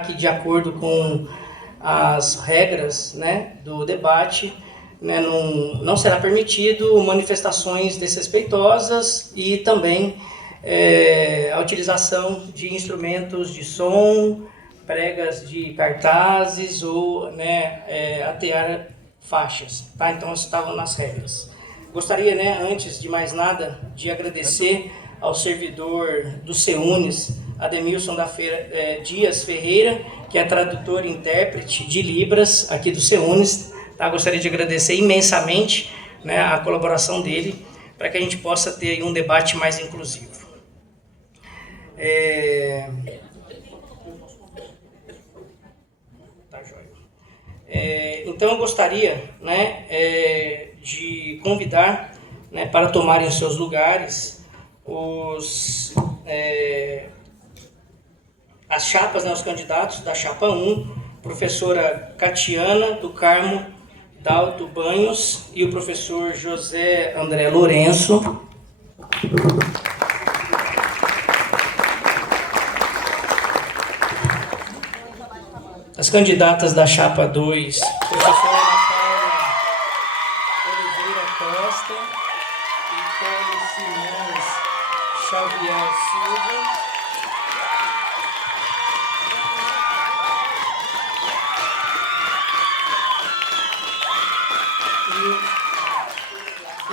que, de acordo com as regras, né, do debate, né, não será permitido manifestações desrespeitosas e também a utilização de instrumentos de som, pregas de cartazes ou, né, atear faixas. Tá? Então, estavam nas regras. Gostaria, né, antes de mais nada, de agradecer ao servidor do CEUNES, Ademilson Dias Ferreira, que é tradutor e intérprete de Libras aqui do CEUNES. Tá? Gostaria de agradecer imensamente, né, a colaboração dele para que a gente possa ter aí um debate mais inclusivo. Tá, joia. Então eu gostaria, né, de convidar, né, para tomarem os seus lugares as chapas, né, os candidatos da chapa 1, professora Catiana do Carmo Dalto Banhos e o professor José André Lourenço. As candidatas da chapa 2, professora Ana Paula Oliveira Costa e Kelly Simões Xavier Silva.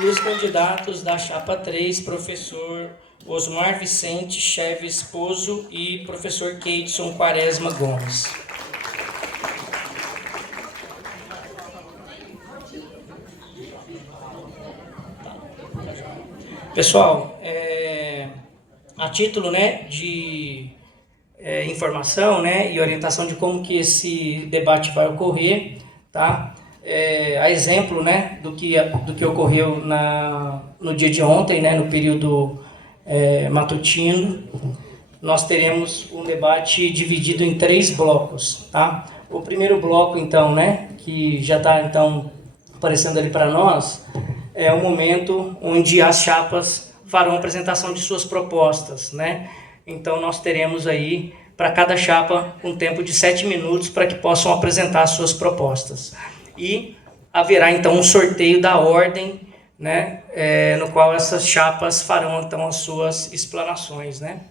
E os candidatos da chapa 3, professor Osmar Vicente Cheves Pozo e professor Keidson Quaresma Gomes. Pessoal, a título, né, de informação, né, e orientação de como que esse debate vai ocorrer, tá? A exemplo, né, do que ocorreu no dia de ontem, né, no período matutino, nós teremos um debate dividido em 3 blocos, tá? O primeiro bloco, então, né, que já está então aparecendo ali para nós, é o momento onde as chapas farão a apresentação de suas propostas, né? Então nós teremos aí para cada chapa um tempo de 7 minutos para que possam apresentar suas propostas. E haverá então um sorteio da ordem, né, no qual essas chapas farão então as suas explanações, né?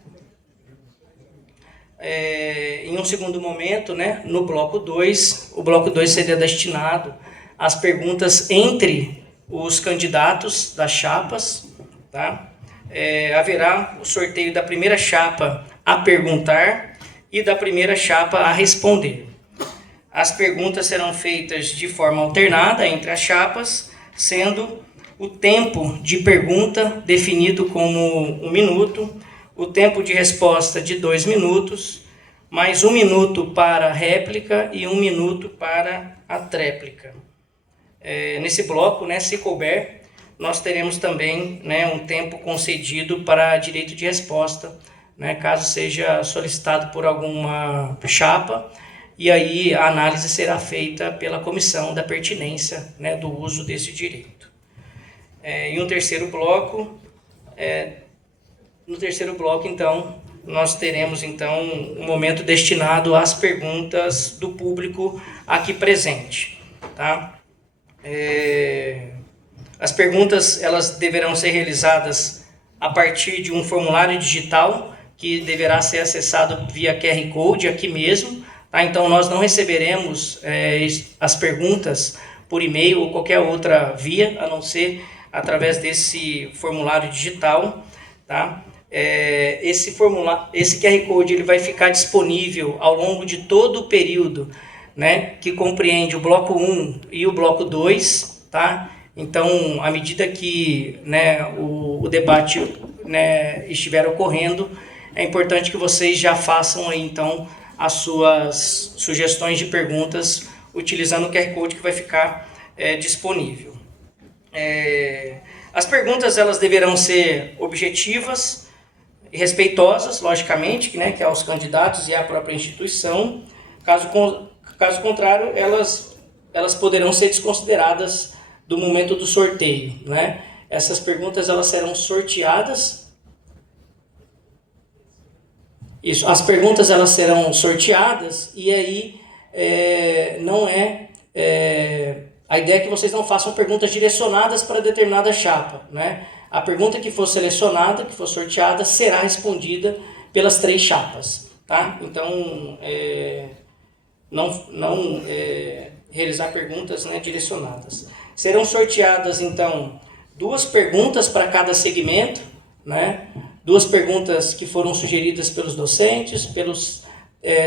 Em um segundo momento, né, no bloco 2, o bloco 2 seria destinado às perguntas entre os candidatos das chapas, tá? Haverá o sorteio da primeira chapa a perguntar e da primeira chapa a responder. As perguntas serão feitas de forma alternada entre as chapas, sendo o tempo de pergunta definido como 1 minuto, o tempo de resposta de 2 minutos, mais 1 minuto para réplica e 1 minuto para a tréplica. Nesse bloco, né, se couber, nós teremos também, né, um tempo concedido para direito de resposta, né, caso seja solicitado por alguma chapa, e aí a análise será feita pela comissão da pertinência, né, do uso desse direito. Em um terceiro bloco, no terceiro bloco, então, nós teremos então um momento destinado às perguntas do público aqui presente, tá? As perguntas elas deverão ser realizadas a partir de um formulário digital que deverá ser acessado via QR Code aqui mesmo, tá? Então nós não receberemos as perguntas por e-mail ou qualquer outra via, a não ser através desse formulário digital, tá? Esse QR Code ele vai ficar disponível ao longo de todo o período, né, que compreende o bloco 1 e o bloco 2, tá? Então, à medida que, né, o debate, né, estiver ocorrendo, é importante que vocês já façam aí, então, as suas sugestões de perguntas utilizando o QR Code que vai ficar disponível. As perguntas elas deverão ser objetivas e respeitosas, logicamente, né, que é aos candidatos e à própria instituição. Caso contrário, elas poderão ser desconsideradas do momento do sorteio, né? Essas perguntas elas serão sorteadas Isso. As perguntas elas serão sorteadas e aí a ideia é que vocês não façam perguntas direcionadas para determinada chapa, né? A pergunta que for selecionada, que for sorteada, será respondida pelas 3 chapas, tá? Então, não realizar perguntas, né, direcionadas. Serão sorteadas, então, 2 perguntas para cada segmento, né? 2 perguntas que foram sugeridas pelos docentes, pelos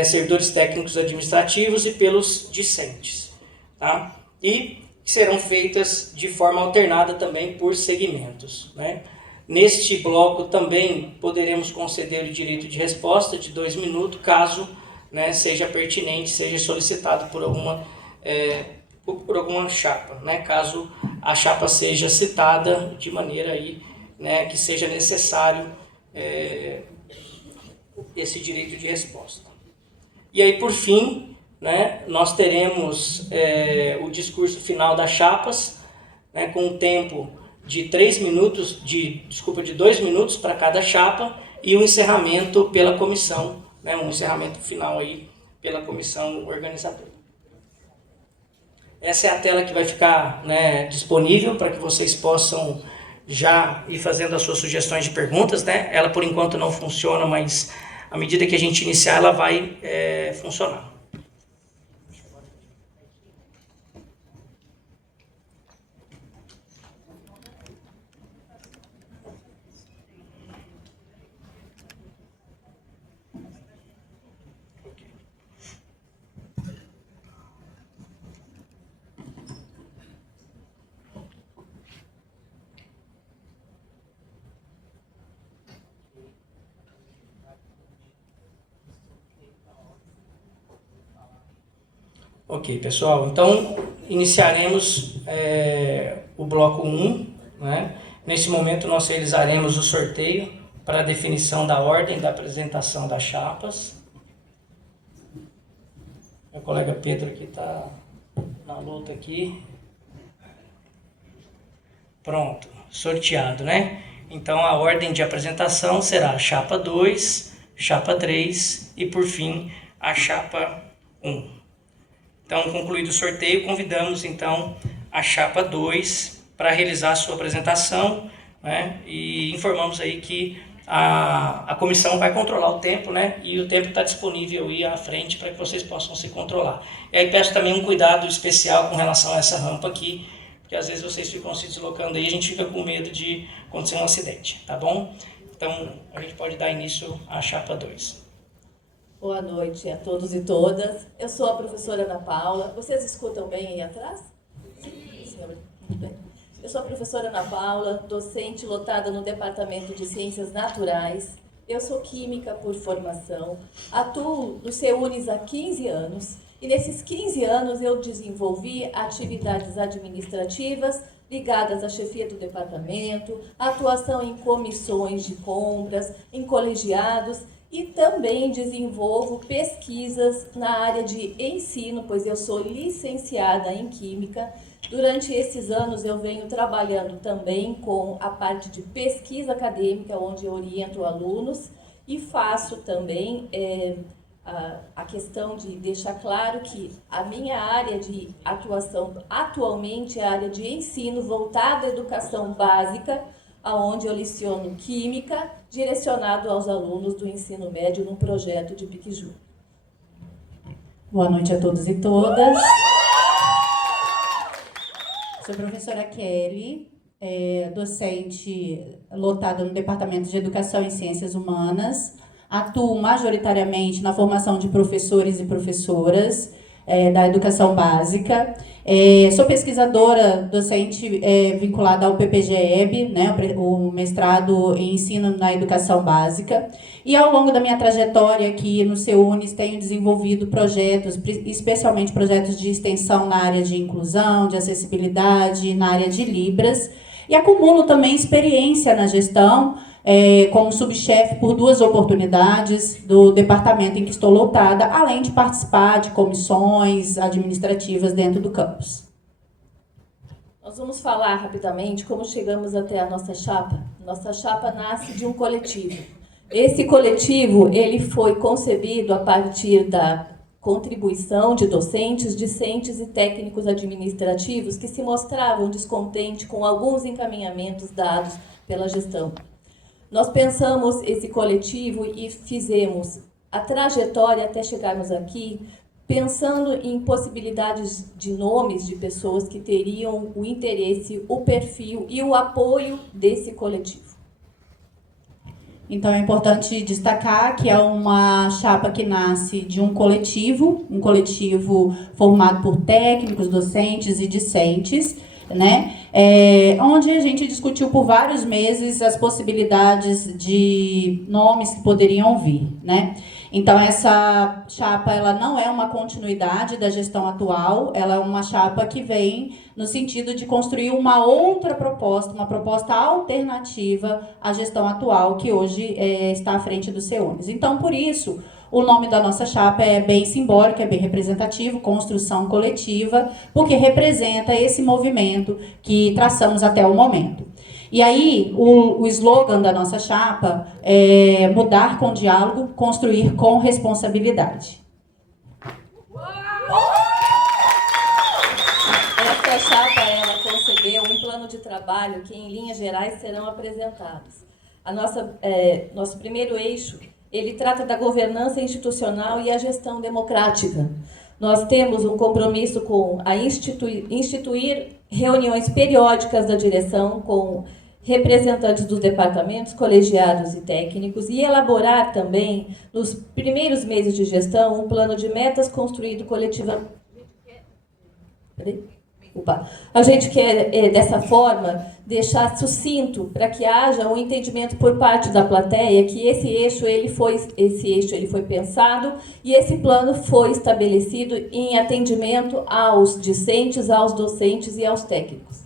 servidores técnicos administrativos e pelos discentes, tá? E serão feitas de forma alternada também por segmentos, né? Neste bloco também poderemos conceder o direito de resposta de 2 minutos, caso, né, seja pertinente, seja solicitado por alguma chapa, né? Caso a chapa seja citada de maneira aí, né, que seja necessário esse direito de resposta. E aí, por fim, né, nós teremos o discurso final das chapas, né, com um tempo de 2 minutos para cada chapa e um encerramento pela comissão, né, um encerramento final aí pela comissão organizadora. Essa é a tela que vai ficar, né, disponível para que vocês possam já ir fazendo as suas sugestões de perguntas, né? Ela por enquanto não funciona, mas à medida que a gente iniciar ela vai funcionar. Ok, pessoal, então iniciaremos o bloco 1, né? Neste momento nós realizaremos o sorteio para a definição da ordem da apresentação das chapas. Meu colega Pedro aqui está na luta aqui. Pronto, sorteado, né? Então a ordem de apresentação será a chapa 2, chapa 3 e por fim a chapa 1. Então, concluído o sorteio, convidamos então a chapa 2 para realizar a sua apresentação, né? E informamos aí que a comissão vai controlar o tempo, né? E o tempo está disponível aí à frente para que vocês possam se controlar. E aí peço também um cuidado especial com relação a essa rampa aqui, porque às vezes vocês ficam se deslocando aí e a gente fica com medo de acontecer um acidente, tá bom? Então, a gente pode dar início à chapa 2. Boa noite a todos e todas. Eu sou a professora Ana Paula. Vocês escutam bem aí atrás? Sim, senhora. Muito bem. Eu sou a professora Ana Paula, docente lotada no Departamento de Ciências Naturais. Eu sou química por formação. Atuo no CEUNES há 15 anos. E nesses 15 anos eu desenvolvi atividades administrativas ligadas à chefia do departamento, atuação em comissões de compras, em colegiados, e também desenvolvo pesquisas na área de ensino, pois eu sou licenciada em Química. Durante esses anos eu venho trabalhando também com a parte de pesquisa acadêmica, onde eu oriento alunos, e faço também a questão de deixar claro que a minha área de atuação atualmente é a área de ensino voltada à educação básica, onde eu leciono Química, direcionado aos alunos do ensino médio num projeto de Piquiju. Boa noite a todos e todas. Sou a professora Kelly, docente lotada no Departamento de Educação e Ciências Humanas. Atuo majoritariamente na formação de professores e professoras da educação básica. Sou pesquisadora docente vinculada ao PPGEB, né, o mestrado em ensino na educação básica. E ao longo da minha trajetória aqui no CEUNES tenho desenvolvido projetos, especialmente projetos de extensão na área de inclusão, de acessibilidade, na área de Libras. E acumulo também experiência na gestão, como subchefe por 2 oportunidades do departamento em que estou lotada, além de participar de comissões administrativas dentro do campus. Nós vamos falar rapidamente como chegamos até a nossa chapa. Nossa chapa nasce de um coletivo. Esse coletivo ele foi concebido a partir da contribuição de docentes, discentes e técnicos administrativos que se mostravam descontentes com alguns encaminhamentos dados pela gestão. Nós pensamos esse coletivo e fizemos a trajetória até chegarmos aqui, pensando em possibilidades de nomes de pessoas que teriam o interesse, o perfil e o apoio desse coletivo. Então, é importante destacar que é uma chapa que nasce de um coletivo formado por técnicos, docentes e discentes, né? Onde a gente discutiu por vários meses as possibilidades de nomes que poderiam vir, né? Então, essa chapa ela não é uma continuidade da gestão atual, ela é uma chapa que vem no sentido de construir uma outra proposta, uma proposta alternativa à gestão atual, que hoje está à frente do CEUNES. Então, por isso, o nome da nossa chapa é bem simbólico, é bem representativo, construção coletiva, porque representa esse movimento que traçamos até o momento. E aí, o slogan da nossa chapa é mudar com diálogo, construir com responsabilidade. Essa chapa, ela concebeu um plano de trabalho que, em linhas gerais, serão apresentados. Nosso primeiro eixo, ele trata da governança institucional e a gestão democrática. Nós temos um compromisso com instituir reuniões periódicas da direção com representantes dos departamentos, colegiados e técnicos e elaborar também, nos primeiros meses de gestão, um plano de metas construído coletivamente. A gente quer, dessa forma, deixar sucinto para que haja um entendimento por parte da plateia que esse eixo ele foi pensado e esse plano foi estabelecido em atendimento aos discentes, aos docentes e aos técnicos.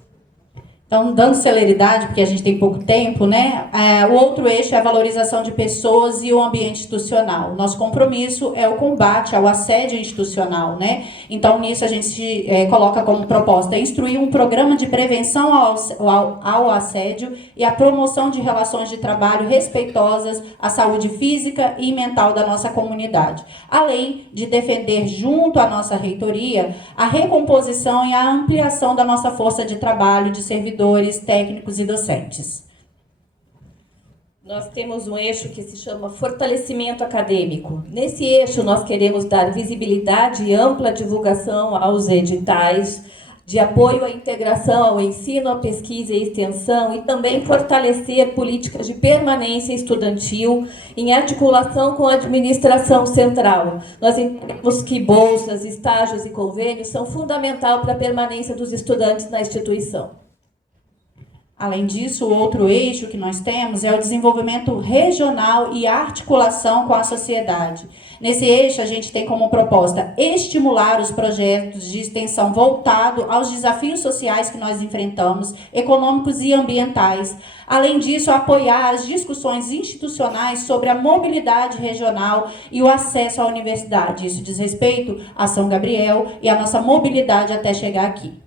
Então, dando celeridade, porque a gente tem pouco tempo, né? O outro eixo é a valorização de pessoas e o ambiente institucional. Nosso compromisso é o combate ao assédio institucional, né? Então, nisso a gente coloca como proposta instruir um programa de prevenção ao assédio e a promoção de relações de trabalho respeitosas à saúde física e mental da nossa comunidade. Além de defender, junto à nossa reitoria, a recomposição e a ampliação da nossa força de trabalho de servidores, técnicos e docentes. Nós temos um eixo que se chama fortalecimento acadêmico. Nesse eixo, nós queremos dar visibilidade e ampla divulgação aos editais, de apoio à integração ao ensino, à pesquisa e extensão, e também fortalecer políticas de permanência estudantil em articulação com a administração central. Nós entendemos que bolsas, estágios e convênios são fundamentais para a permanência dos estudantes na instituição. Além disso, o outro eixo que nós temos é o desenvolvimento regional e articulação com a sociedade. Nesse eixo, a gente tem como proposta estimular os projetos de extensão voltados aos desafios sociais que nós enfrentamos, econômicos e ambientais. Além disso, apoiar as discussões institucionais sobre a mobilidade regional e o acesso à universidade. Isso diz respeito a São Gabriel e a nossa mobilidade até chegar aqui.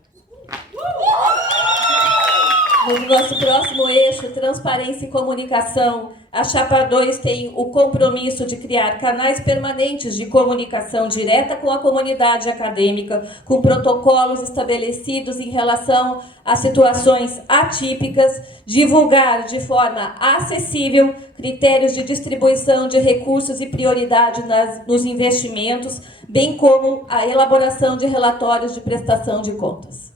No nosso próximo eixo, transparência e comunicação, a Chapa 2 tem o compromisso de criar canais permanentes de comunicação direta com a comunidade acadêmica, com protocolos estabelecidos em relação a situações atípicas, divulgar de forma acessível critérios de distribuição de recursos e prioridade nos investimentos, bem como a elaboração de relatórios de prestação de contas.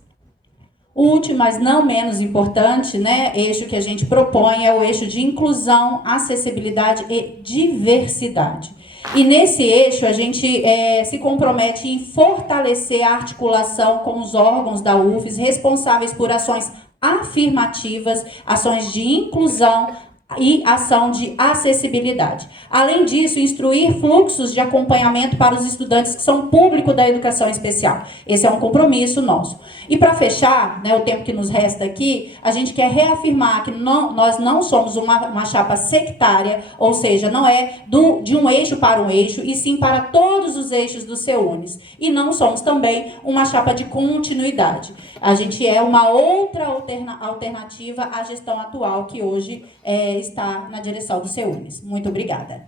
O último, mas não menos importante, né, eixo que a gente propõe é o eixo de inclusão, acessibilidade e diversidade. E nesse eixo a gente se compromete em fortalecer a articulação com os órgãos da UFES responsáveis por ações afirmativas, ações de inclusão e ação de acessibilidade. Além disso, instruir fluxos de acompanhamento para os estudantes que são público da educação especial. Esse é um compromisso nosso. E para fechar, né, o tempo que nos resta aqui, a gente quer reafirmar que nós não somos uma chapa sectária, ou seja, não é de um eixo para um eixo, e sim para todos os eixos do CEUNES. E não somos também uma chapa de continuidade. A gente é uma outra alternativa à gestão atual que hoje está na direção do CEUNES. Muito obrigada.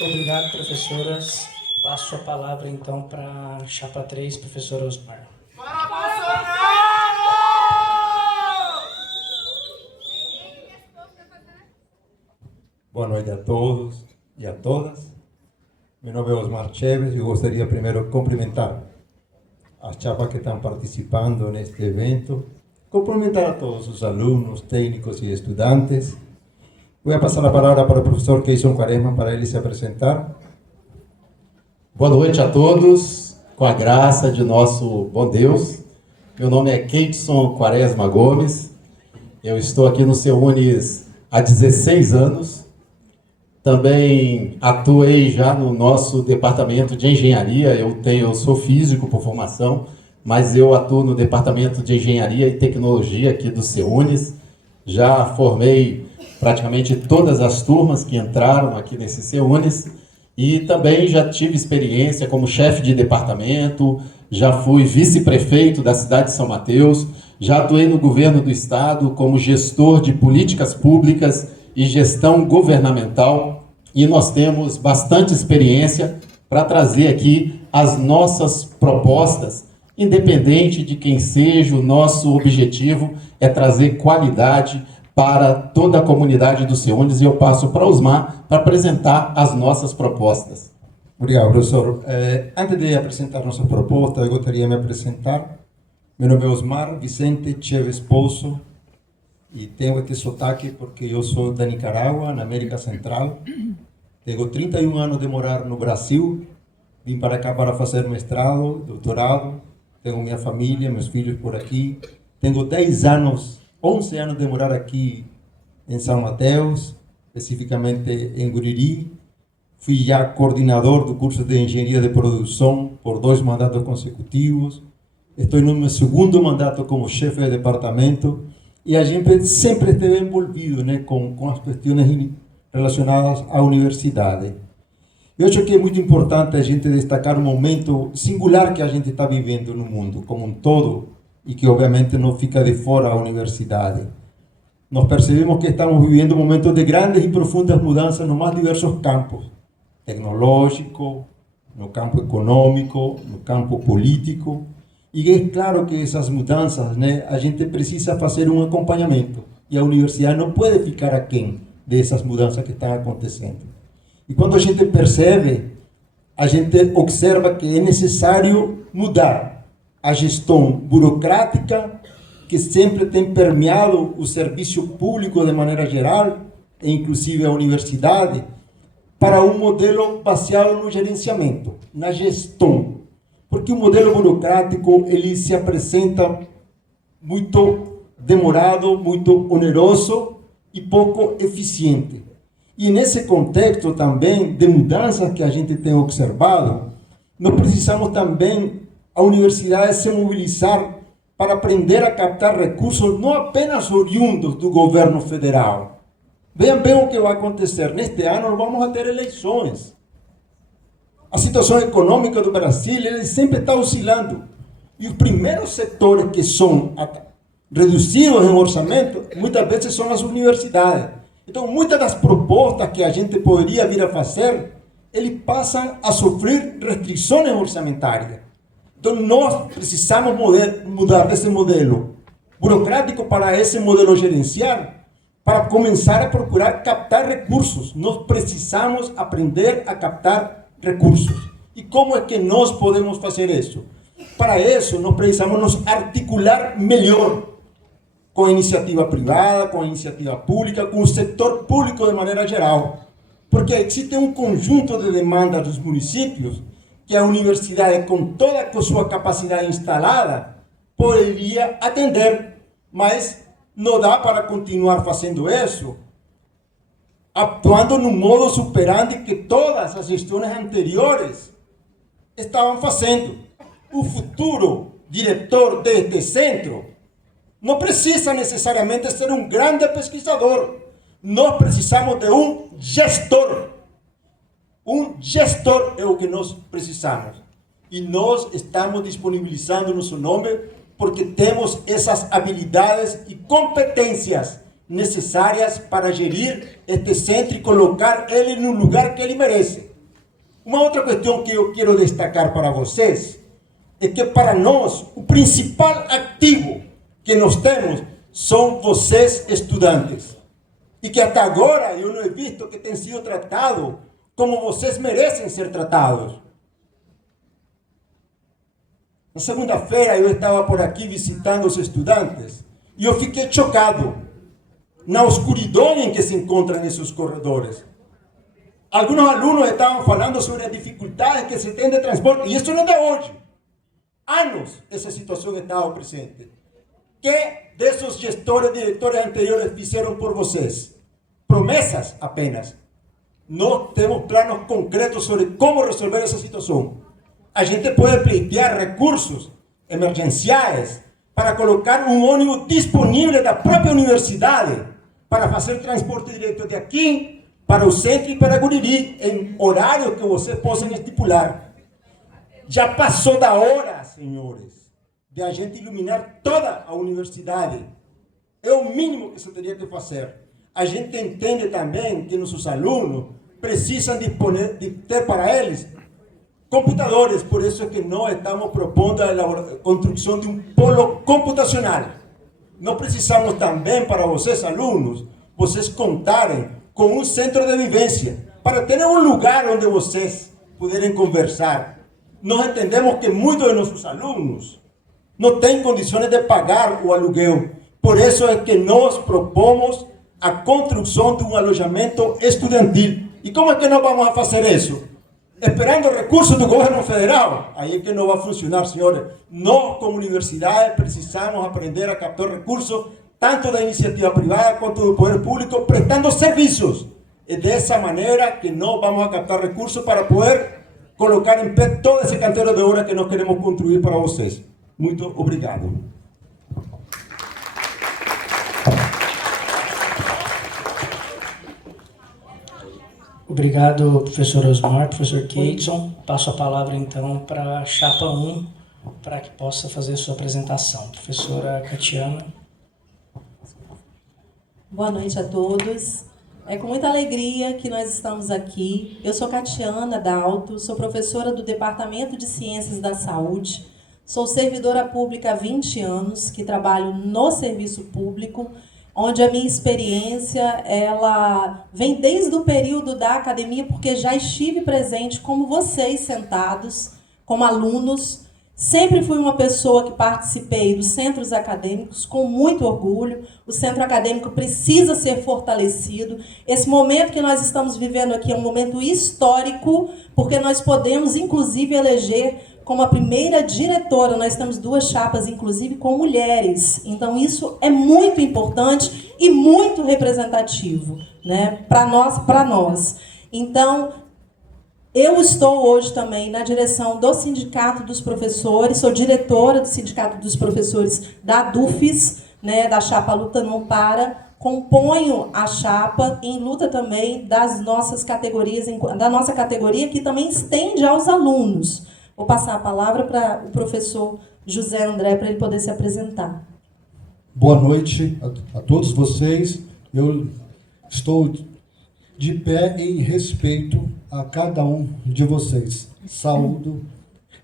Obrigado, professoras. Passo a palavra, então, para a chapa 3, professora Osmar. Boa noite a todos e a todas. Meu nome é Osmar Chaves e eu gostaria primeiro de cumprimentar as chapas que estão participando neste evento, cumprimentar a todos os alunos, técnicos e estudantes. Vou passar a palavra para o professor Keison Quaresma para ele se apresentar. Boa noite a todos, com a graça de nosso bom Deus. Meu nome é Keison Quaresma Gomes, eu estou aqui no CEUNES há 16 anos. Também atuei já no nosso departamento de engenharia, eu sou físico por formação, mas eu atuo no departamento de engenharia e tecnologia aqui do CEUNES. Já formei praticamente todas as turmas que entraram aqui nesse CEUNES e também já tive experiência como chefe de departamento, já fui vice-prefeito da cidade de São Mateus, já atuei no governo do estado como gestor de políticas públicas e gestão governamental, e nós temos bastante experiência para trazer aqui as nossas propostas, independente de quem seja. O nosso objetivo é trazer qualidade para toda a comunidade do CEUNES, e eu passo para Osmar para apresentar as nossas propostas. Obrigado, professor. Antes de apresentar nossas propostas, eu gostaria de me apresentar. Meu nome é Osmar Vicente Chaves Pozo e tenho este sotaque porque eu sou da Nicarágua, na América Central. Tenho 31 anos de morar no Brasil. Vim para cá para fazer mestrado, doutorado. Tenho minha família, meus filhos por aqui. Tenho 11 anos de morar aqui em São Mateus, especificamente em Guriri. Fui já coordenador do curso de Engenharia de Produção por 2 mandatos consecutivos. Estou no meu segundo mandato como chefe de departamento e a gente sempre esteve envolvido, né, com as questões relacionadas à universidade. Eu acho que é muito importante a gente destacar um momento singular que a gente está vivendo no mundo como um todo e que obviamente não fica de fora a universidade. Nós percebemos que estamos vivendo um momento de grandes e profundas mudanças nos mais diversos campos, tecnológico, no campo econômico, no campo político, e é claro que essas mudanças, né, a gente precisa fazer um acompanhamento, e a universidade não pode ficar aquém dessas mudanças que estão acontecendo. E quando a gente percebe, a gente observa que é necessário mudar a gestão burocrática que sempre tem permeado o serviço público de maneira geral, e inclusive a universidade, para um modelo baseado no gerenciamento, na gestão. Porque o modelo burocrático ele se apresenta muito demorado, muito oneroso e pouco eficiente. E nesse contexto também de mudanças que a gente tem observado, nós precisamos também a universidade se mobilizar para aprender a captar recursos não apenas oriundos do governo federal. Vejam bem o que vai acontecer. Neste ano nós vamos a ter eleições. A situação econômica do Brasil ele sempre está oscilando. E os primeiros setores que são reduzidos em orçamento, muitas vezes são as universidades. Então, muitas das propostas que a gente poderia vir a fazer, eles passam a sofrer restrições orçamentárias. Então, nós precisamos mudar desse modelo burocrático para esse modelo gerencial, para começar a procurar captar recursos. Nós precisamos aprender a captar recursos. E como é que nós podemos fazer isso? Para isso, nós precisamos nos articular melhor com a iniciativa privada, com a iniciativa pública, com o setor público de maneira geral. Porque existe um conjunto de demandas dos municípios que a universidade, com toda a sua capacidade instalada, poderia atender, mas não dá para continuar fazendo isso, atuando no modo superante que todas as gestões anteriores estavam fazendo. O futuro diretor deste centro não precisa necessariamente ser um grande pesquisador. Nós precisamos de um gestor. Um gestor é o que nós precisamos. E nós estamos disponibilizando nosso nome porque temos essas habilidades e competências necessárias para gerir este centro e colocar ele no lugar que ele merece. Uma outra questão que eu quero destacar para vocês é que para nós o principal ativo que nós temos são vocês, estudantes. E que até agora eu não he visto que tenham sido tratados como vocês merecem ser tratados. Na segunda-feira eu estava por aqui visitando os estudantes e eu fiquei chocado na escuridão em que se encontram esses corredores. Alguns alunos estavam falando sobre as dificuldades que se tem de transporte, e isso não é de hoje. Anos essa situação estava presente. Que desses gestores, diretores anteriores fizeram por vocês? Promessas apenas. Nós temos planos concretos sobre como resolver essa situação. A gente pode pleitear recursos emergenciais para colocar um ônibus disponível da própria universidade para fazer transporte direto de aqui para o centro e para Guriri, em horário que vocês possam estipular. Já passou da hora, senhores, de a gente iluminar toda a universidade. É o mínimo que se teria que fazer. A gente entende também que nossos alunos precisam de ter para eles computadores, por isso é que nós estamos propondo a construção de um polo computacional. Nós precisamos também, para vocês alunos, vocês contarem com um centro de vivência, para ter um lugar onde vocês puderem conversar. Nós entendemos que muitos de nossos alunos não têm condições de pagar o aluguel, por isso é que nós propomos a construção de um alojamento estudantil. E como é que nós vamos fazer isso? Esperando recursos do governo federal? Aí é que não vai funcionar, senhores. Nós, como universidade, precisamos aprender a captar recursos, tanto da iniciativa privada quanto do poder público, prestando serviços. É dessa maneira que nós vamos a captar recursos para poder colocar em pé todo esse canteiro de obra que nós queremos construir para vocês. Muito obrigado. Obrigado, professor Osmar, professor Keidson. Passo a palavra, então, para a chapa 1, para que possa fazer sua apresentação. Professora Catiana. Boa noite a todos. É com muita alegria que nós estamos aqui. Eu sou Catiana Dalto, sou professora do Departamento de Ciências da Saúde, sou servidora pública há 20 anos, que trabalho no serviço público, onde a minha experiência ela vem desde o período da academia, porque já estive presente como vocês sentados, como alunos. Sempre fui uma pessoa que participei dos centros acadêmicos com muito orgulho. O centro acadêmico precisa ser fortalecido. Esse momento que nós estamos vivendo aqui é um momento histórico, porque nós podemos, inclusive, eleger como a primeira diretora, nós temos 2 chapas, inclusive, com mulheres. Então, isso é muito importante e muito representativo, né, para nós. Então, eu estou hoje também na direção do Sindicato dos Professores, sou diretora do Sindicato dos Professores da DUFES, né, da chapa Luta Não Para, componho a chapa em luta também das nossas categorias, da nossa categoria, que também estende aos alunos. Vou passar a palavra para o professor José André, para ele poder se apresentar. Boa noite a todos vocês. Eu estou de pé em respeito a cada um de vocês. Saúdo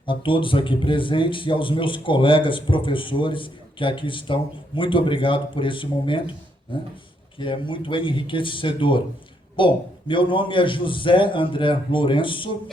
a todos aqui presentes e aos meus colegas professores que aqui estão. Muito obrigado por esse momento, né, que é muito enriquecedor. Bom, meu nome é José André Lourenço.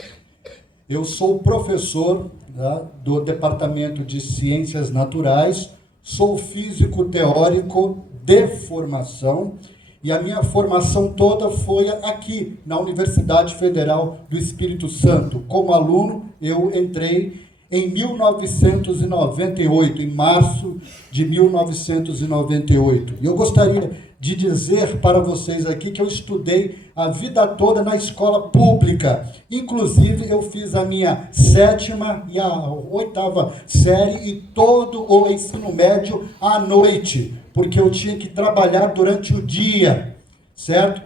Eu sou professor, tá, do Departamento de Ciências Naturais, sou físico teórico de formação e a minha formação toda foi aqui, na Universidade Federal do Espírito Santo. Como aluno, eu entrei em 1998, em março de 1998. E eu gostaria de dizer para vocês aqui que eu estudei a vida toda na escola pública. Inclusive, eu fiz a minha 7ª e a 8ª série e todo o ensino médio à noite, porque eu tinha que trabalhar durante o dia, certo?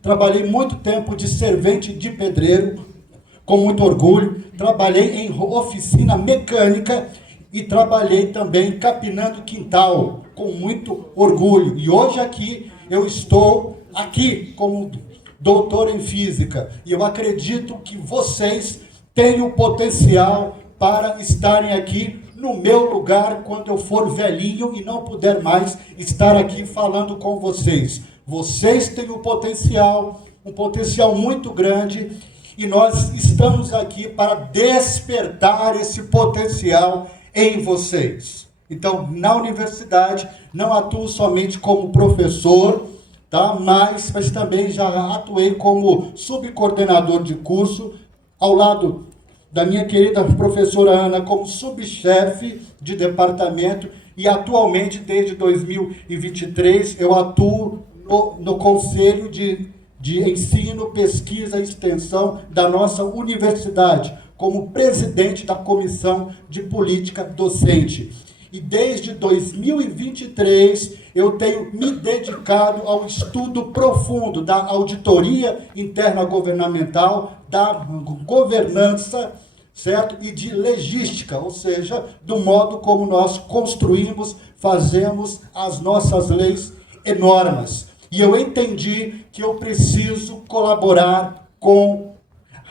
Trabalhei muito tempo de servente de pedreiro, com muito orgulho. Trabalhei em oficina mecânica e trabalhei também capinando quintal, com muito orgulho. E hoje aqui, eu estou aqui como doutor em física. E eu acredito que vocês têm o potencial para estarem aqui no meu lugar quando eu for velhinho e não puder mais estar aqui falando com vocês. Vocês têm um potencial muito grande, e nós estamos aqui para despertar esse potencial em vocês. Então, na universidade, não atuo somente como professor, tá? mas também já atuei como subcoordenador de curso, ao lado da minha querida professora Ana, como subchefe de departamento, e atualmente, desde 2023, eu atuo no Conselho de Ensino, Pesquisa e Extensão da nossa universidade, como presidente da Comissão de Política Docente. E desde 2023, eu tenho me dedicado ao estudo profundo da auditoria interna governamental, da governança, certo? E de logística, ou seja, do modo como nós construímos, fazemos as nossas leis e normas. E eu entendi que eu preciso colaborar com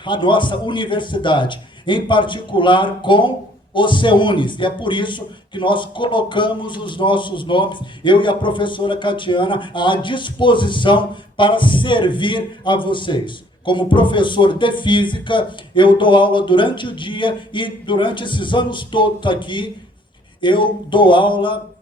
a nossa universidade, em particular com o CEUNES. E é por isso que nós colocamos os nossos nomes, eu e a professora Catiana, à disposição para servir a vocês. Como professor de física, eu dou aula durante o dia e durante esses anos todos aqui, eu dou aula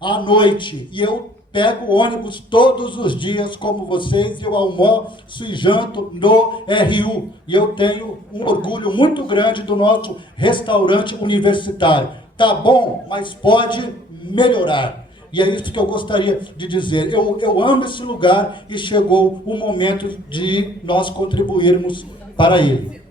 à noite. E eu pego ônibus todos os dias, como vocês, e eu almoço e janto no RU. E eu tenho um orgulho muito grande do nosso restaurante universitário. Tá bom, mas pode melhorar. E é isso que eu gostaria de dizer. Eu amo esse lugar e chegou o momento de nós contribuirmos para ele.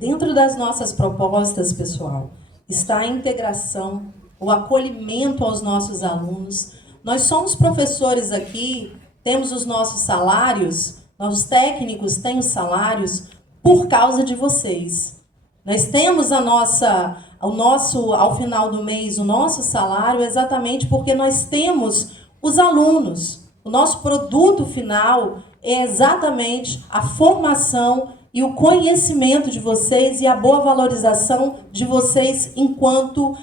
Dentro das nossas propostas, pessoal, está a integração, o acolhimento aos nossos alunos. Nós somos professores aqui, temos os nossos salários, nossos técnicos têm os salários por causa de vocês. Nós temos ao final do mês, o nosso salário exatamente porque nós temos os alunos. O nosso produto final é exatamente a formação e o conhecimento de vocês e a boa valorização de vocês enquanto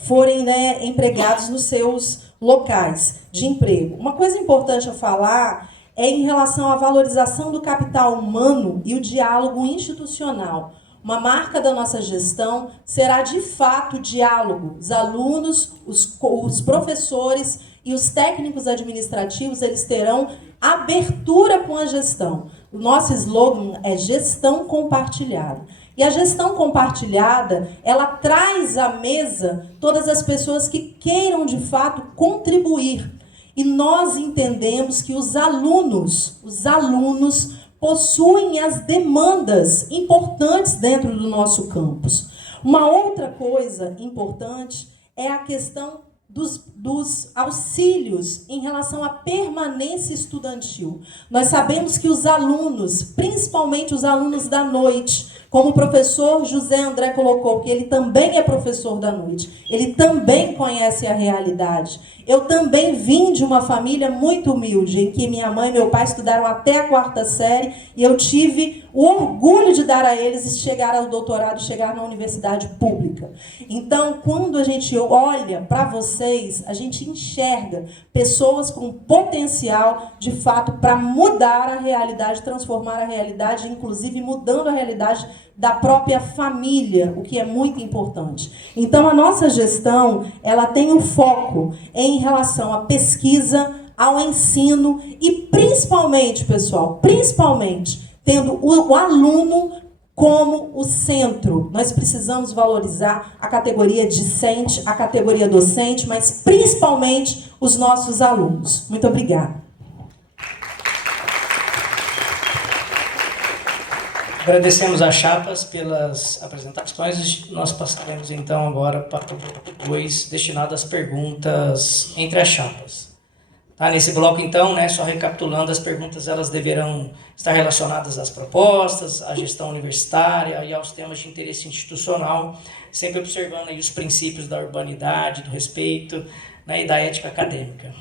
forem, empregados nos seus locais de emprego. Uma coisa importante a falar é em relação à valorização do capital humano e o diálogo institucional. Uma marca da nossa gestão será, de fato, o diálogo. Os alunos, os professores e os técnicos administrativos, eles terão abertura com a gestão. O nosso slogan é gestão compartilhada. E a gestão compartilhada, ela traz à mesa todas as pessoas que queiram, de fato, contribuir. E nós entendemos que os alunos possuem as demandas importantes dentro do nosso campus. Uma outra coisa importante é a questão dos auxílios em relação à permanência estudantil. Nós sabemos que os alunos, principalmente os alunos da noite, como o professor José André colocou, que ele também é professor da noite, ele também conhece a realidade. Eu também vim de uma família muito humilde, em que minha mãe e meu pai estudaram até a 4ª série, e eu tive o orgulho de dar a eles chegar ao doutorado, chegar na universidade pública. Então, quando a gente olha para vocês, a gente enxerga pessoas com potencial, de fato, para mudar a realidade, transformar a realidade, inclusive mudando a realidade da própria família, o que é muito importante. Então, a nossa gestão, ela tem um foco em relação à pesquisa, ao ensino e, principalmente, pessoal, tendo o aluno como o centro. Nós precisamos valorizar a categoria discente, a categoria docente, mas principalmente os nossos alunos. Muito obrigada. Agradecemos a Chapas pelas apresentações. Nós passaremos então agora para o bloco 2, destinado às perguntas entre as chapas. Tá, nesse bloco, então, né, só recapitulando, as perguntas elas deverão estar relacionadas às propostas, à gestão universitária e aos temas de interesse institucional, sempre observando aí os princípios da urbanidade, do respeito, né, e da ética acadêmica.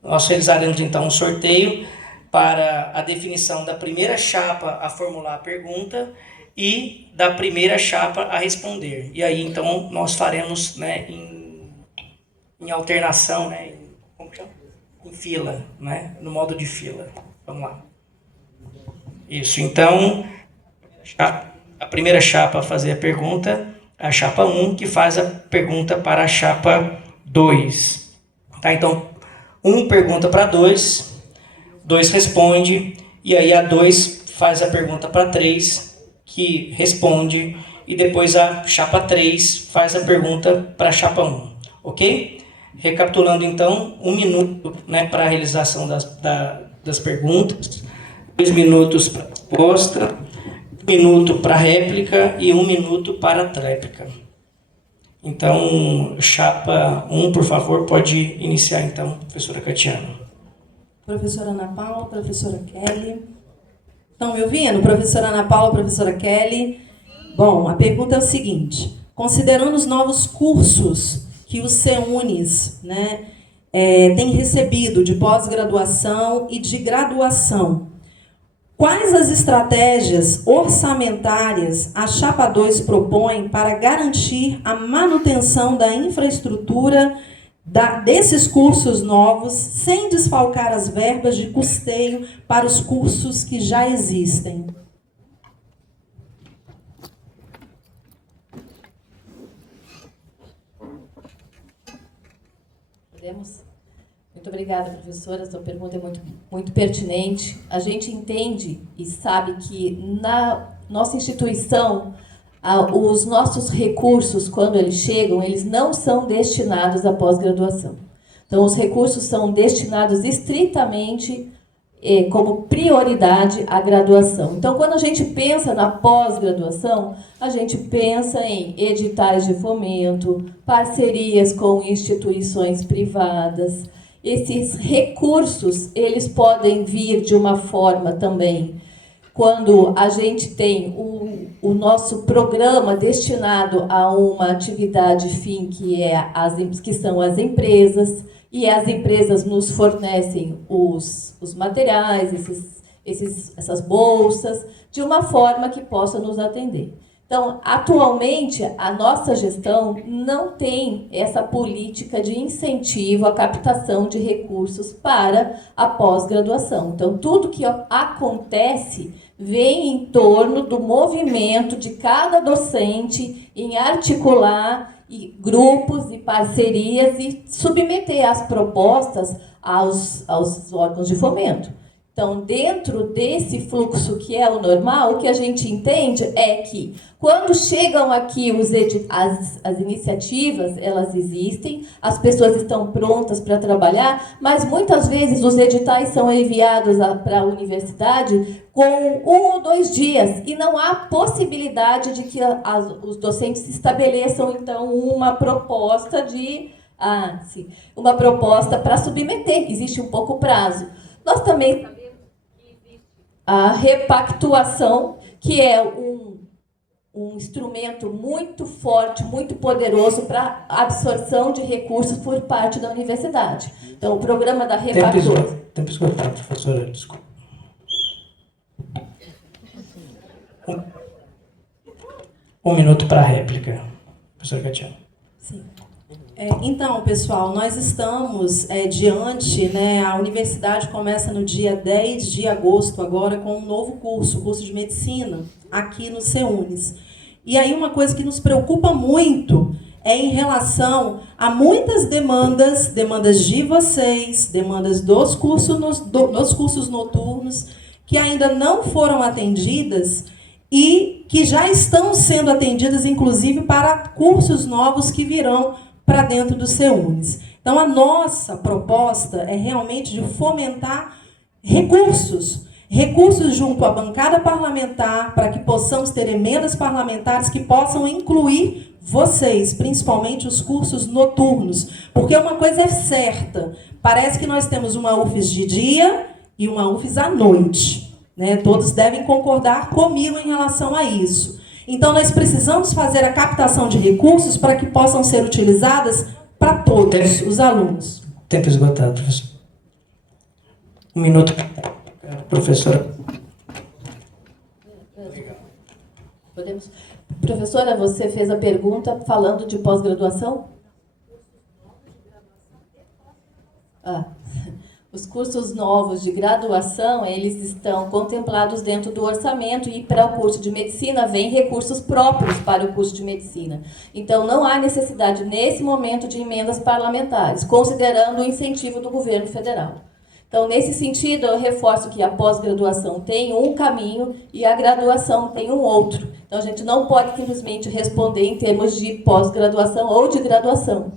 Nós realizaremos, então, um sorteio para a definição da primeira chapa a formular a pergunta e da primeira chapa a responder. E aí, então, nós faremos, né, em alternação, né, em fila, né, no modo de fila. Vamos lá. Isso, então, a primeira chapa a fazer a pergunta, a chapa 1, que faz a pergunta para a chapa 2. Tá, então, 1 pergunta para 2, 2 responde, e aí a 2 faz a pergunta para 3, que responde, e depois a chapa 3 faz a pergunta para a chapa 1. Ok? Recapitulando, então, 1 minuto, né, para a realização das perguntas, 2 minutos para a resposta, 1 minuto para a réplica e 1 minuto para a tréplica. Então, chapa 1, por favor, pode iniciar, então, professora Catiana. Professora Ana Paula, professora Kelly. Estão me ouvindo? Professora Ana Paula, professora Kelly. Bom, a pergunta é o seguinte. Considerando os novos cursos que os CEUNES, né, tem recebido de pós-graduação e de graduação, quais as estratégias orçamentárias a Chapa 2 propõe para garantir a manutenção da infraestrutura desses cursos novos, sem desfalcar as verbas de custeio para os cursos que já existem? Muito obrigada, professora. Sua pergunta é muito pertinente. A gente entende e sabe que na nossa instituição, os nossos recursos, quando eles chegam, eles não são destinados à pós-graduação. Então, os recursos são destinados estritamente como prioridade à graduação. Então, quando a gente pensa na pós-graduação, a gente pensa em editais de fomento, parcerias com instituições privadas. Esses recursos, eles podem vir de uma forma também, quando a gente tem o nosso programa destinado a uma atividade fim, que são as empresas, e as empresas nos fornecem os materiais, essas bolsas, de uma forma que possa nos atender. Então, atualmente, a nossa gestão não tem essa política de incentivo à captação de recursos para a pós-graduação. Então, tudo que acontece vem em torno do movimento de cada docente em articular grupos e parcerias e submeter as propostas aos órgãos de fomento. Então, dentro desse fluxo que é o normal, o que a gente entende é que quando chegam aqui as iniciativas, elas existem, as pessoas estão prontas para trabalhar, mas muitas vezes os editais são enviados para a universidade com 1 ou 2 dias e não há possibilidade de que os docentes estabeleçam, então, uma proposta uma proposta para submeter. Existe um pouco prazo. Nós também sabemos a repactuação, que é um instrumento muito forte, muito poderoso para absorção de recursos por parte da universidade. Então, o programa da repactuação... Tempo esgotado, professora, desculpa. 1 minuto para a réplica. Professora Catiana. Sim. Então, pessoal, nós estamos diante, né, a universidade começa no dia 10 de agosto, agora, com um novo curso, o curso de medicina, aqui no CEUNES. E aí uma coisa que nos preocupa muito é em relação a muitas demandas de vocês, demandas dos cursos noturnos, que ainda não foram atendidas e que já estão sendo atendidas, inclusive, para cursos novos que virão para dentro do CEUNES. Então, a nossa proposta é realmente de fomentar recursos junto à bancada parlamentar, para que possamos ter emendas parlamentares que possam incluir vocês, principalmente os cursos noturnos, porque uma coisa é certa, parece que nós temos uma UFES de dia e uma UFES à noite, né? Todos devem concordar comigo em relação a isso. Então, nós precisamos fazer a captação de recursos para que possam ser utilizadas para todos os alunos. Tempo esgotado, professor. 1 minuto, professora. Podemos... Professora, você fez a pergunta falando de pós-graduação? Os cursos novos de graduação, eles estão contemplados dentro do orçamento e para o curso de medicina vem recursos próprios para o curso de medicina. Então, não há necessidade, nesse momento, de emendas parlamentares, considerando o incentivo do governo federal. Então, nesse sentido, eu reforço que a pós-graduação tem um caminho e a graduação tem um outro. Então, a gente não pode simplesmente responder em termos de pós-graduação ou de graduação.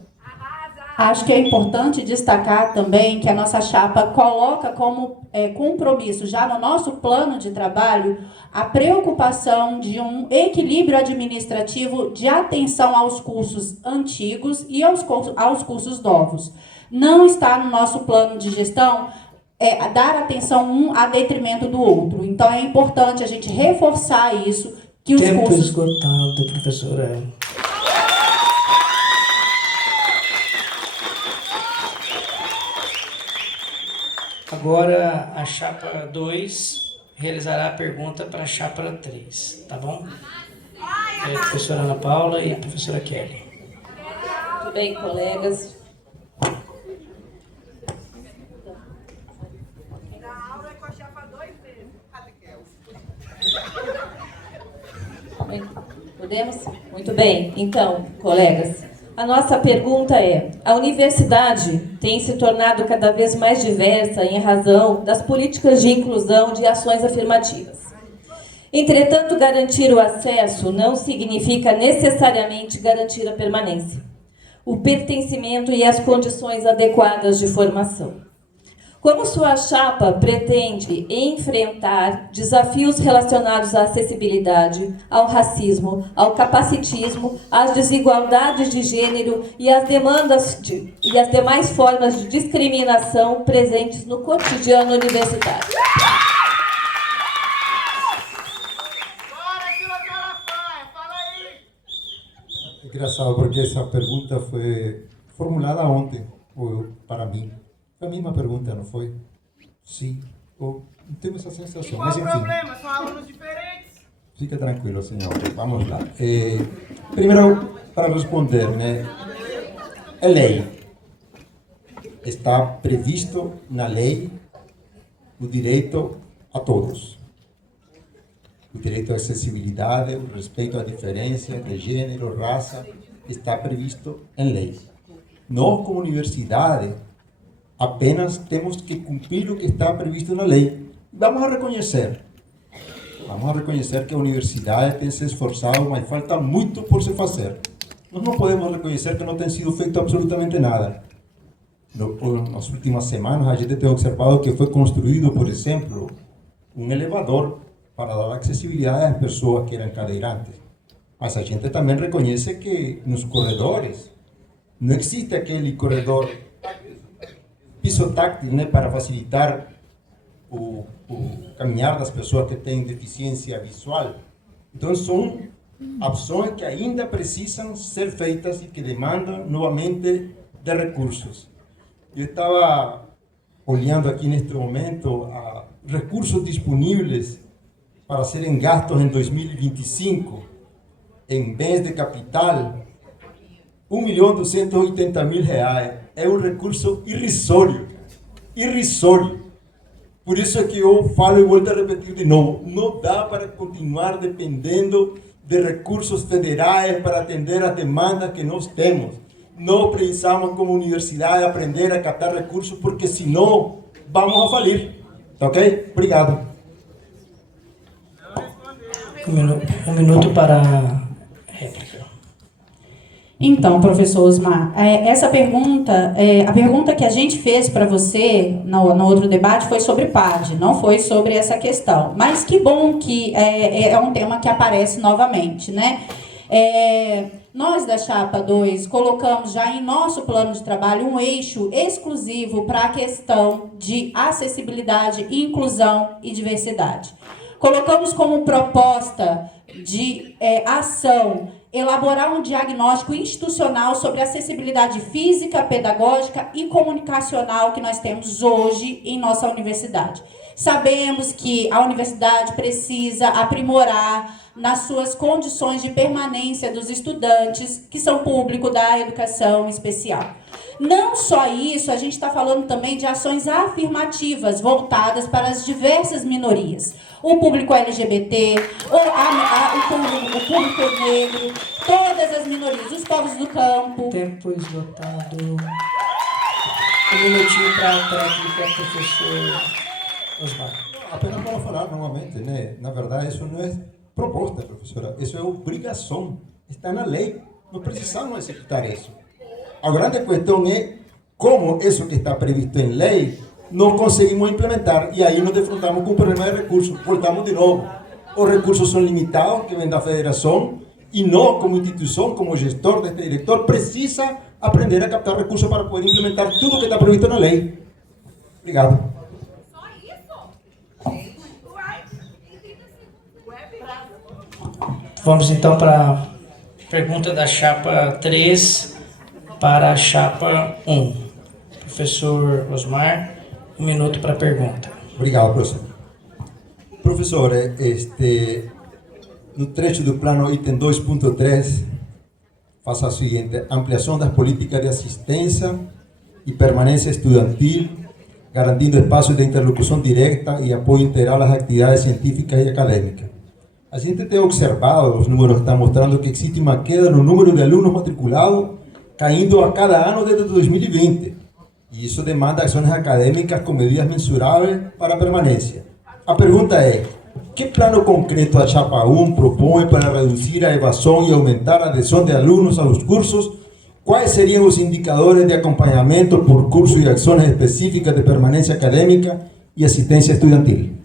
Acho que é importante destacar também que a nossa chapa coloca como compromisso, já no nosso plano de trabalho, a preocupação de um equilíbrio administrativo de atenção aos cursos antigos e aos cursos novos. Não está no nosso plano de gestão dar atenção um a detrimento do outro. Então, é importante a gente reforçar isso, que os Tempo cursos... esgotado, professora. Agora, a chapa 2 realizará a pergunta para a chapa 3, tá bom? A professora Ana Paula e a professora Kelly. Muito bem, colegas. Podemos? Muito bem. Então, colegas, a nossa pergunta é: a universidade tem se tornado cada vez mais diversa em razão das políticas de inclusão de ações afirmativas. Entretanto, garantir o acesso não significa necessariamente garantir a permanência, o pertencimento e as condições adequadas de formação. Como sua chapa pretende enfrentar desafios relacionados à acessibilidade, ao racismo, ao capacitismo, às desigualdades de gênero e às e as demais formas de discriminação presentes no cotidiano universitário? É engraçado porque essa pergunta foi formulada ontem para mim. Foi a mesma pergunta, não foi? Sim. Eu tenho essa sensação, mas enfim. Qual o problema? São alunos diferentes. Fica tranquilo, senhor. Vamos lá. Primeiro, para responder, né? É lei. Está previsto na lei o direito a todos. O direito à acessibilidade, o respeito à diferença de gênero, raça, está previsto em lei. Nós, como universidade, apenas temos que cumprir o que está previsto na lei. Vamos a reconhecer que a universidade tem se esforçado, mas falta muito por se fazer. Nós não podemos reconhecer que não tem sido feito absolutamente nada. Nas últimas semanas, a gente tem observado que foi construído, por exemplo, um elevador para dar acessibilidade às pessoas que eram cadeirantes. Mas a gente também reconhece que nos corredores não existe aquele corredor piso táctil, né, para facilitar o caminhar das pessoas que têm deficiência visual. Então, são ações que ainda precisam ser feitas e que demandam novamente de recursos. Eu estava olhando aqui neste momento a recursos disponíveis para serem gastos em 2025 em bens de capital, R$1.280.000. É um recurso irrisório. Por isso é que eu falo e volto a repetir de novo, não dá para continuar dependendo de recursos federais para atender as demandas que nós temos. Nós precisamos, como universidade, aprender a captar recursos, porque senão vamos a falir. Tá ok? Obrigado. Um minuto para a réplica. Então, professor Osmar, essa pergunta, a pergunta que a gente fez para você no outro debate foi sobre PAD, não foi sobre essa questão. Mas que bom que é um tema que aparece novamente, né? Nós da Chapa 2 colocamos já em nosso plano de trabalho um eixo exclusivo para a questão de acessibilidade, inclusão e diversidade. Colocamos como proposta de ação elaborar um diagnóstico institucional sobre a acessibilidade física, pedagógica e comunicacional que nós temos hoje em nossa universidade. Sabemos que a universidade precisa aprimorar nas suas condições de permanência dos estudantes, que são público da educação especial. Não só isso, a gente está falando também de ações afirmativas voltadas para as diversas minorias. O público LGBT, o público negro, todas as minorias, os povos do campo. Tempo esgotado. Um minutinho para a técnica, professor Osmar. Apenas para falar novamente, né? Na verdade, isso não é proposta, professora, isso é obrigação, está na lei, não precisamos executar isso. A grande questão é como isso que está previsto em lei não conseguimos implementar e aí nos defrontamos com o problema de recursos. Voltamos de novo. Os recursos são limitados, que vêm da federação, e nós, como instituição, como gestor deste diretor, precisa aprender a captar recursos para poder implementar tudo que está previsto na lei. Obrigado. Vamos então para a pergunta da chapa 3 para a chapa 1. Professor Osmar, 1 minuto para a pergunta. Obrigado, professor. Professor, no trecho do plano item 2.3, faça o seguinte: ampliação das políticas de assistência e permanência estudantil, garantindo espaços de interlocução direta e apoio integral às atividades científicas e acadêmicas. A gente tem observado, os números estão mostrando que existe uma queda no número de alunos matriculados, caindo a cada ano desde 2020. E isso demanda ações acadêmicas com medidas mensuráveis para a permanência. A pergunta é: que plano concreto a Chapa 1 propõe para reduzir a evasão e aumentar a adesão de alunos aos cursos? Quais seriam os indicadores de acompanhamento por curso e ações específicas de permanência acadêmica e assistência estudantil?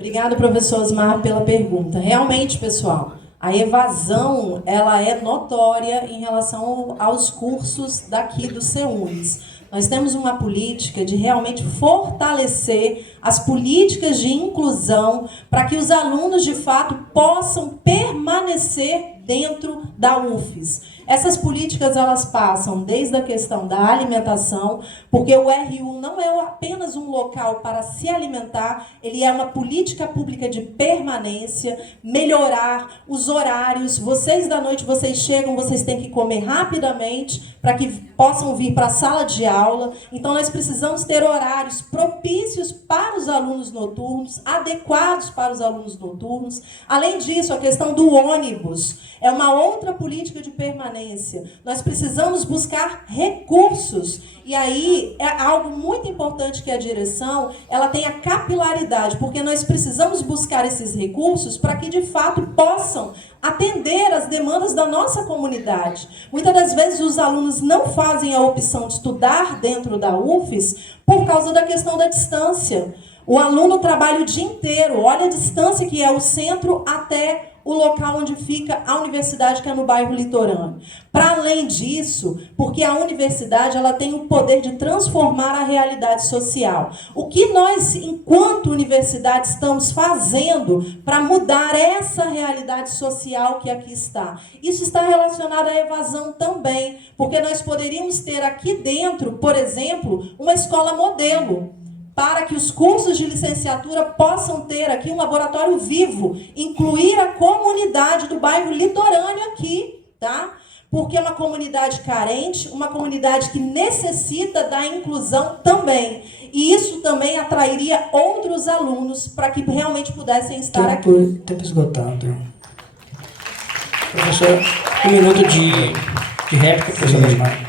Obrigada, professor Osmar, pela pergunta. Realmente, pessoal, a evasão ela é notória em relação aos cursos daqui do CEUNES. Nós temos uma política de realmente fortalecer as políticas de inclusão para que os alunos, de fato, possam permanecer dentro da UFES. Essas políticas, elas passam desde a questão da alimentação, porque o RU não é apenas um local para se alimentar, ele é uma política pública de permanência, melhorar os horários. Vocês da noite, vocês chegam, vocês têm que comer rapidamente para que possam vir para a sala de aula. Então, nós precisamos ter horários propícios para os alunos noturnos, adequados para os alunos noturnos. Além disso, a questão do ônibus é uma outra política de permanência. Nós precisamos buscar recursos. E aí, é algo muito importante que a direção ela tenha capilaridade, porque nós precisamos buscar esses recursos para que, de fato, possam atender às demandas da nossa comunidade. Muitas das vezes os alunos não fazem a opção de estudar dentro da UFES por causa da questão da distância. O aluno trabalha o dia inteiro, olha a distância que é o centro até o local onde fica a universidade, que é no bairro litorâneo. Para além disso, porque a universidade ela tem o poder de transformar a realidade social. O que nós, enquanto universidade, estamos fazendo para mudar essa realidade social que aqui está? Isso está relacionado à evasão também, porque nós poderíamos ter aqui dentro, por exemplo, uma escola modelo, para que os cursos de licenciatura possam ter aqui um laboratório vivo, incluir a comunidade do bairro litorâneo aqui, tá? Porque é uma comunidade carente, uma comunidade que necessita da inclusão também. E isso também atrairia outros alunos para que realmente pudessem estar aqui. Tempo esgotado. Professor, 1 minuto de réplica, professor Osmar.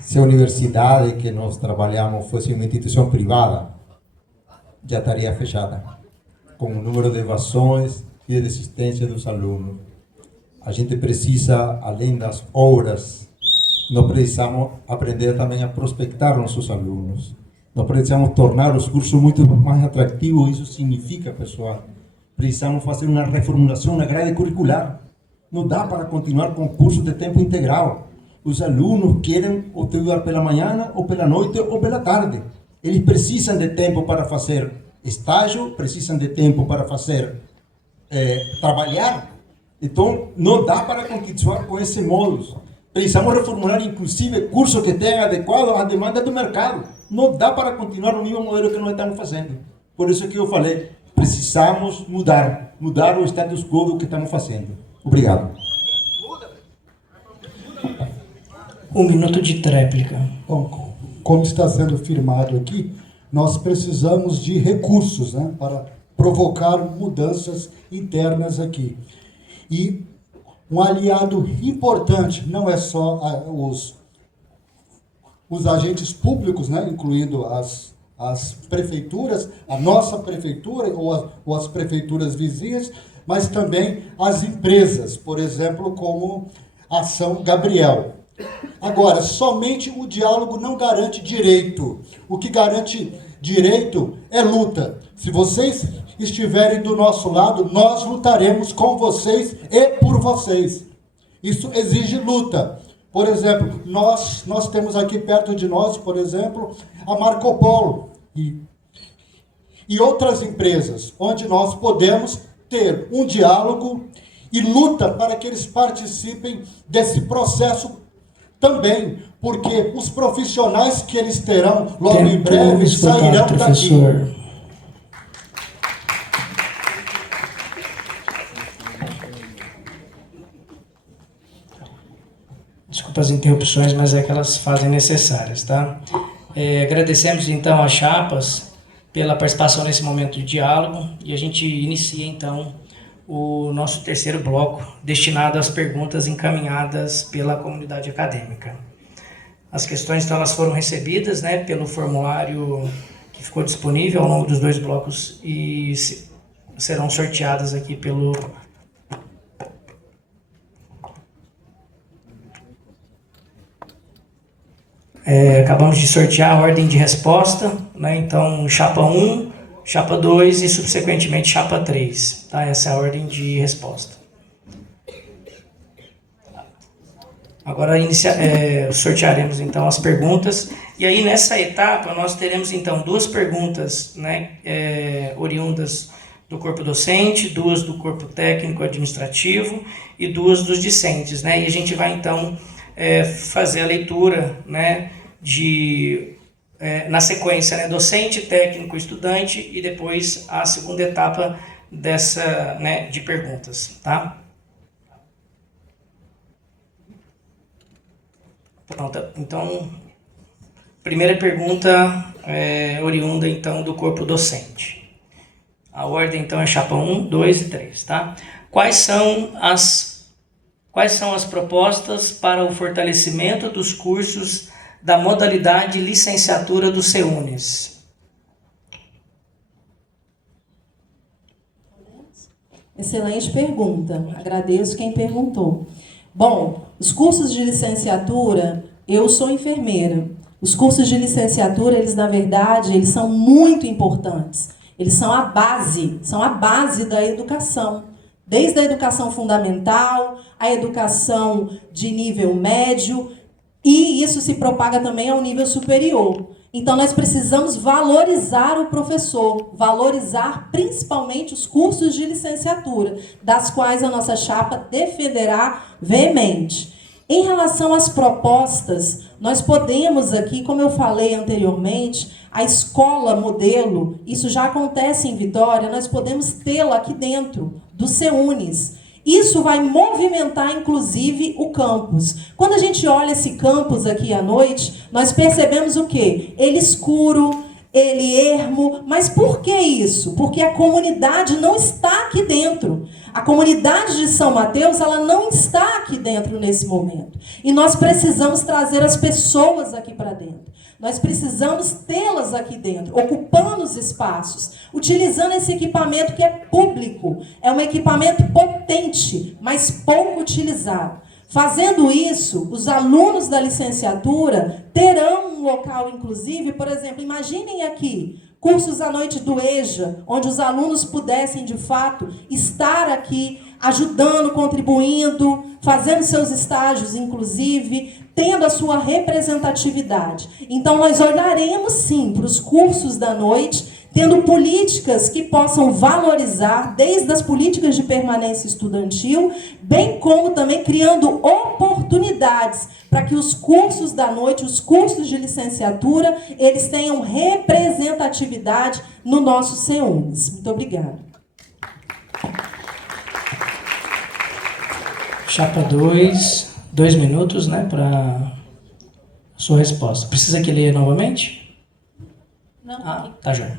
Se a universidade que nós trabalhamos fosse uma instituição privada, já estaria fechada, com o número de evasões e de desistência dos alunos. A gente precisa, além das obras, nós precisamos aprender também a prospectar nossos alunos. Nós precisamos tornar os cursos muito mais atrativos, isso significa, pessoal, Precisamos fazer uma reformulação na grade curricular. Não dá para continuar com cursos de tempo integral. Os alunos querem estudar pela manhã, ou pela noite, ou pela tarde. Eles precisam de tempo para fazer estágio, precisam de tempo para fazer trabalhar. Então, não dá para continuar com esse modus. Precisamos reformular, inclusive, cursos que tenham adequado à demanda do mercado. Não dá para continuar no mesmo modelo que nós estamos fazendo. Por isso que eu falei, precisamos mudar o status quo do que estamos fazendo. Obrigado. 1 minuto de tréplica. Bom, como está sendo firmado aqui, nós precisamos de recursos, né, para provocar mudanças internas aqui. E um aliado importante não é só os agentes públicos, né, incluindo as prefeituras, a nossa prefeitura ou as prefeituras vizinhas, mas também as empresas, por exemplo, como a Ação Gabriel. Agora, somente o diálogo não garante direito. O que garante direito é luta. Se vocês estiverem do nosso lado, nós lutaremos com vocês e por vocês. Isso exige luta. Por exemplo, nós temos aqui perto de nós, por exemplo, a Marco Polo e outras empresas, onde nós podemos ter um diálogo e luta para que eles participem desse processo também, porque os profissionais que eles terão logo em breve sairão daqui. Desculpa as interrupções, mas é que elas fazem necessárias, tá? Agradecemos então às chapas pela participação nesse momento de diálogo e a gente inicia então o nosso terceiro bloco, destinado às perguntas encaminhadas pela comunidade acadêmica. As questões, então, elas foram recebidas, né, pelo formulário que ficou disponível ao longo dos 2 blocos e serão sorteadas aqui pelo... acabamos de sortear a ordem de resposta, né, então, chapa 1, chapa 2 e, subsequentemente, chapa 3. Tá? Essa é a ordem de resposta. Agora sortearemos, então, as perguntas. E aí, nessa etapa, nós teremos, então, 2 perguntas, né, oriundas do corpo docente, 2 do corpo técnico administrativo e 2 dos discentes. Né? E a gente vai, então, fazer a leitura, né, na sequência, né, docente, técnico, estudante e depois a segunda etapa dessa, né, de perguntas, tá? Pronto, então, primeira pergunta oriunda, então, do corpo docente. A ordem, então, é chapa 1, 2 e 3, tá? Quais são as propostas para o fortalecimento dos cursos da modalidade licenciatura do CEUNES? Excelente pergunta. Agradeço quem perguntou. Bom, os cursos de licenciatura, eu sou enfermeira. Os cursos de licenciatura, eles na verdade, eles são muito importantes. Eles são a base da educação. Desde a educação fundamental, a educação de nível médio, e isso se propaga também ao nível superior. Então, nós precisamos valorizar o professor, valorizar principalmente os cursos de licenciatura, das quais a nossa chapa defenderá veemente. Em relação às propostas, nós podemos aqui, como eu falei anteriormente, a escola modelo, isso já acontece em Vitória, nós podemos tê-la aqui dentro do CEUNES. Isso vai movimentar, inclusive, o campus. Quando a gente olha esse campus aqui à noite, nós percebemos o quê? Ele escuro, ele ermo. Mas por que isso? Porque a comunidade não está aqui dentro. A comunidade de São Mateus, ela não está aqui dentro nesse momento. E nós precisamos trazer as pessoas aqui para dentro. Nós precisamos tê-las aqui dentro, ocupando os espaços, utilizando esse equipamento que é público. É um equipamento potente, mas pouco utilizado. Fazendo isso, os alunos da licenciatura terão um local, inclusive, por exemplo, imaginem aqui, cursos à noite do EJA, onde os alunos pudessem, de fato, estar aqui ajudando, contribuindo, fazendo seus estágios, inclusive, tendo a sua representatividade. Então, nós olharemos, sim, para os cursos da noite, tendo políticas que possam valorizar, desde as políticas de permanência estudantil, bem como também criando oportunidades para que os cursos da noite, os cursos de licenciatura, eles tenham representatividade no nosso CEUNES. Muito obrigada. Chapa 2, 2 minutos, né, para sua resposta. Precisa que leia novamente? Não, Tá já.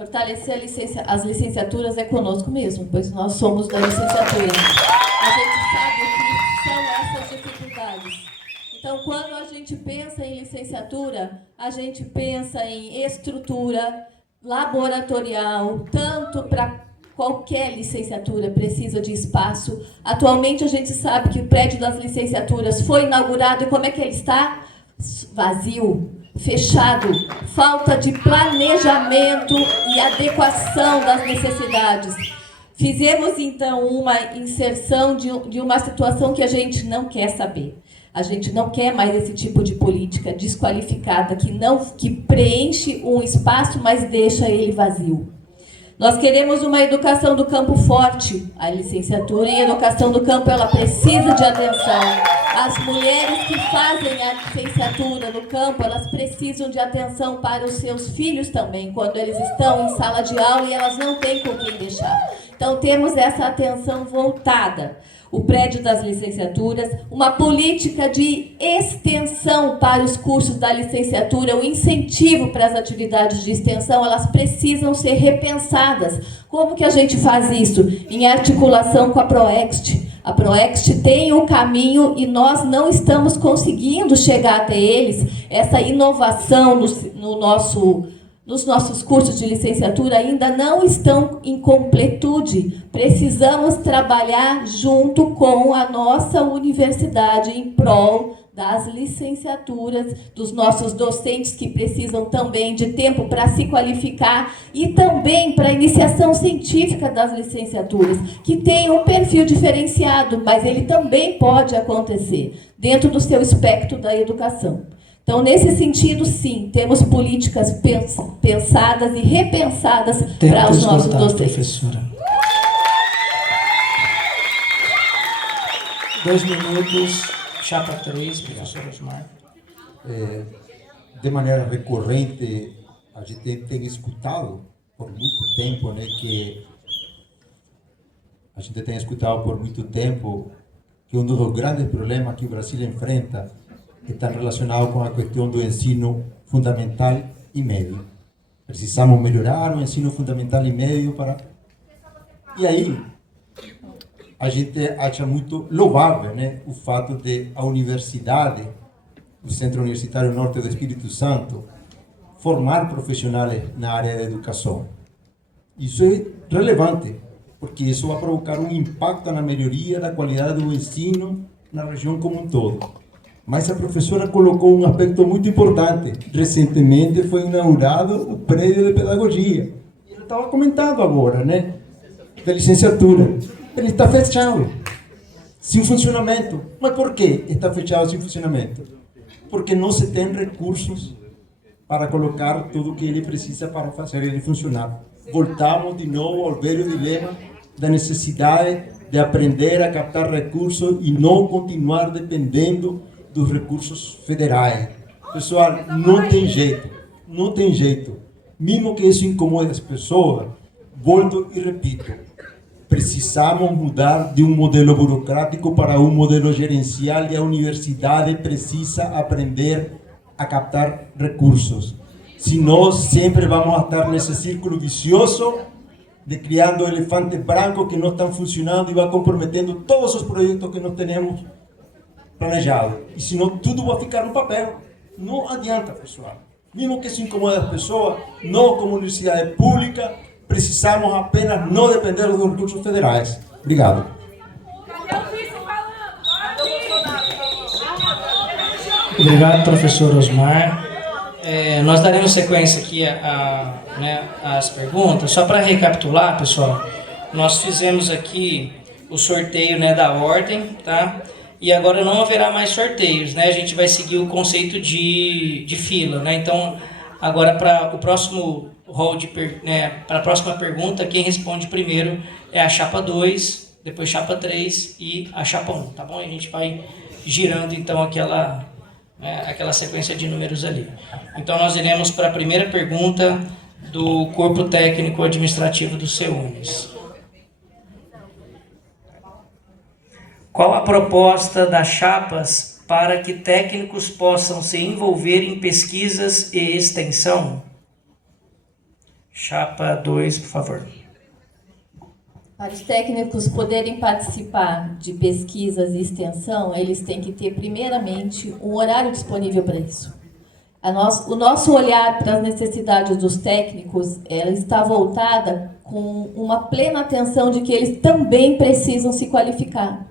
fortalecer as licenciaturas é conosco mesmo, pois nós somos da licenciatura. A gente sabe o que são essas dificuldades. Então, quando a gente pensa em licenciatura, a gente pensa em estrutura laboratorial, tanto para qualquer licenciatura precisa de espaço. Atualmente, a gente sabe que o prédio das licenciaturas foi inaugurado e como é que ele está? Vazio, fechado, falta de planejamento e adequação das necessidades. Fizemos, então, uma inserção de uma situação que a gente não quer saber. A gente não quer mais esse tipo de política desqualificada que preenche um espaço, mas deixa ele vazio. Nós queremos uma educação do campo forte. A licenciatura em educação do campo, ela precisa de atenção. As mulheres que fazem a licenciatura no campo, elas precisam de atenção para os seus filhos também, quando eles estão em sala de aula e elas não têm com quem deixar. Então, temos essa atenção voltada. O prédio das licenciaturas, uma política de extensão para os cursos da licenciatura, o incentivo para as atividades de extensão, elas precisam ser repensadas. Como que a gente faz isso? Em articulação com a ProExt. A ProExt tem um caminho e nós não estamos conseguindo chegar até eles. Essa inovação nos nossos cursos de licenciatura ainda não estão em completude. Precisamos trabalhar junto com a nossa universidade em prol das licenciaturas, dos nossos docentes que precisam também de tempo para se qualificar e também para a iniciação científica das licenciaturas, que tem um perfil diferenciado, mas ele também pode acontecer dentro do seu espectro da educação. Então, nesse sentido, sim, temos políticas pensadas e repensadas para os nossos docentes. Professora. 2 minutos, chapa 3, professor Osmar. De maneira recorrente, a gente tem escutado por muito tempo, né, que a gente tem escutado por muito tempo que um dos grandes problemas que o Brasil enfrenta está relacionado com a questão do ensino fundamental e médio. Precisamos melhorar o ensino fundamental e médio para... E aí, a gente acha muito louvável, né, o fato de a universidade, o Centro Universitário Norte do Espírito Santo, formar profissionais na área da educação. Isso é relevante, porque isso vai provocar um impacto na melhoria da qualidade do ensino na região como um todo. Mas a professora colocou um aspecto muito importante. Recentemente foi inaugurado o prédio de pedagogia. Ele estava comentando agora, né, da licenciatura. Ele está fechado, sem funcionamento. Mas por que está fechado sem funcionamento? Porque não se tem recursos para colocar tudo o que ele precisa para fazer ele funcionar. Voltamos de novo ao velho dilema da necessidade de aprender a captar recursos e não continuar dependendo dos recursos federais. Pessoal, não tem jeito, não tem jeito. Mesmo que isso incomode as pessoas, volto e repito, precisamos mudar de um modelo burocrático para um modelo gerencial e a universidade precisa aprender a captar recursos. Senão, sempre vamos estar nesse círculo vicioso de criando elefantes brancos que não estão funcionando e vai comprometendo todos os projetos que nós temos planejado. E senão tudo vai ficar no papel. Não adianta, pessoal. Mesmo que isso incomode as pessoas, nós, como universidade pública, precisamos apenas não depender dos recursos federais. Obrigado. Obrigado, professor Osmar. Nós daremos sequência aqui né, às perguntas. Só para recapitular, pessoal, nós fizemos aqui o sorteio, né, da ordem, tá? E agora não haverá mais sorteios, né? A gente vai seguir o conceito de fila, né? Então, agora para o próximo rol para a próxima pergunta, quem responde primeiro é a chapa 2, depois chapa 3 e a chapa 1, tá bom? A gente vai girando então aquela sequência de números ali. Então nós iremos para a primeira pergunta do corpo técnico administrativo do CEUNES. Qual a proposta das chapas para que técnicos possam se envolver em pesquisas e extensão? Chapa 2, por favor. Para os técnicos poderem participar de pesquisas e extensão, eles têm que ter, primeiramente, um horário disponível para isso. O nosso olhar para as necessidades dos técnicos, ela está voltada com uma plena atenção de que eles também precisam se qualificar.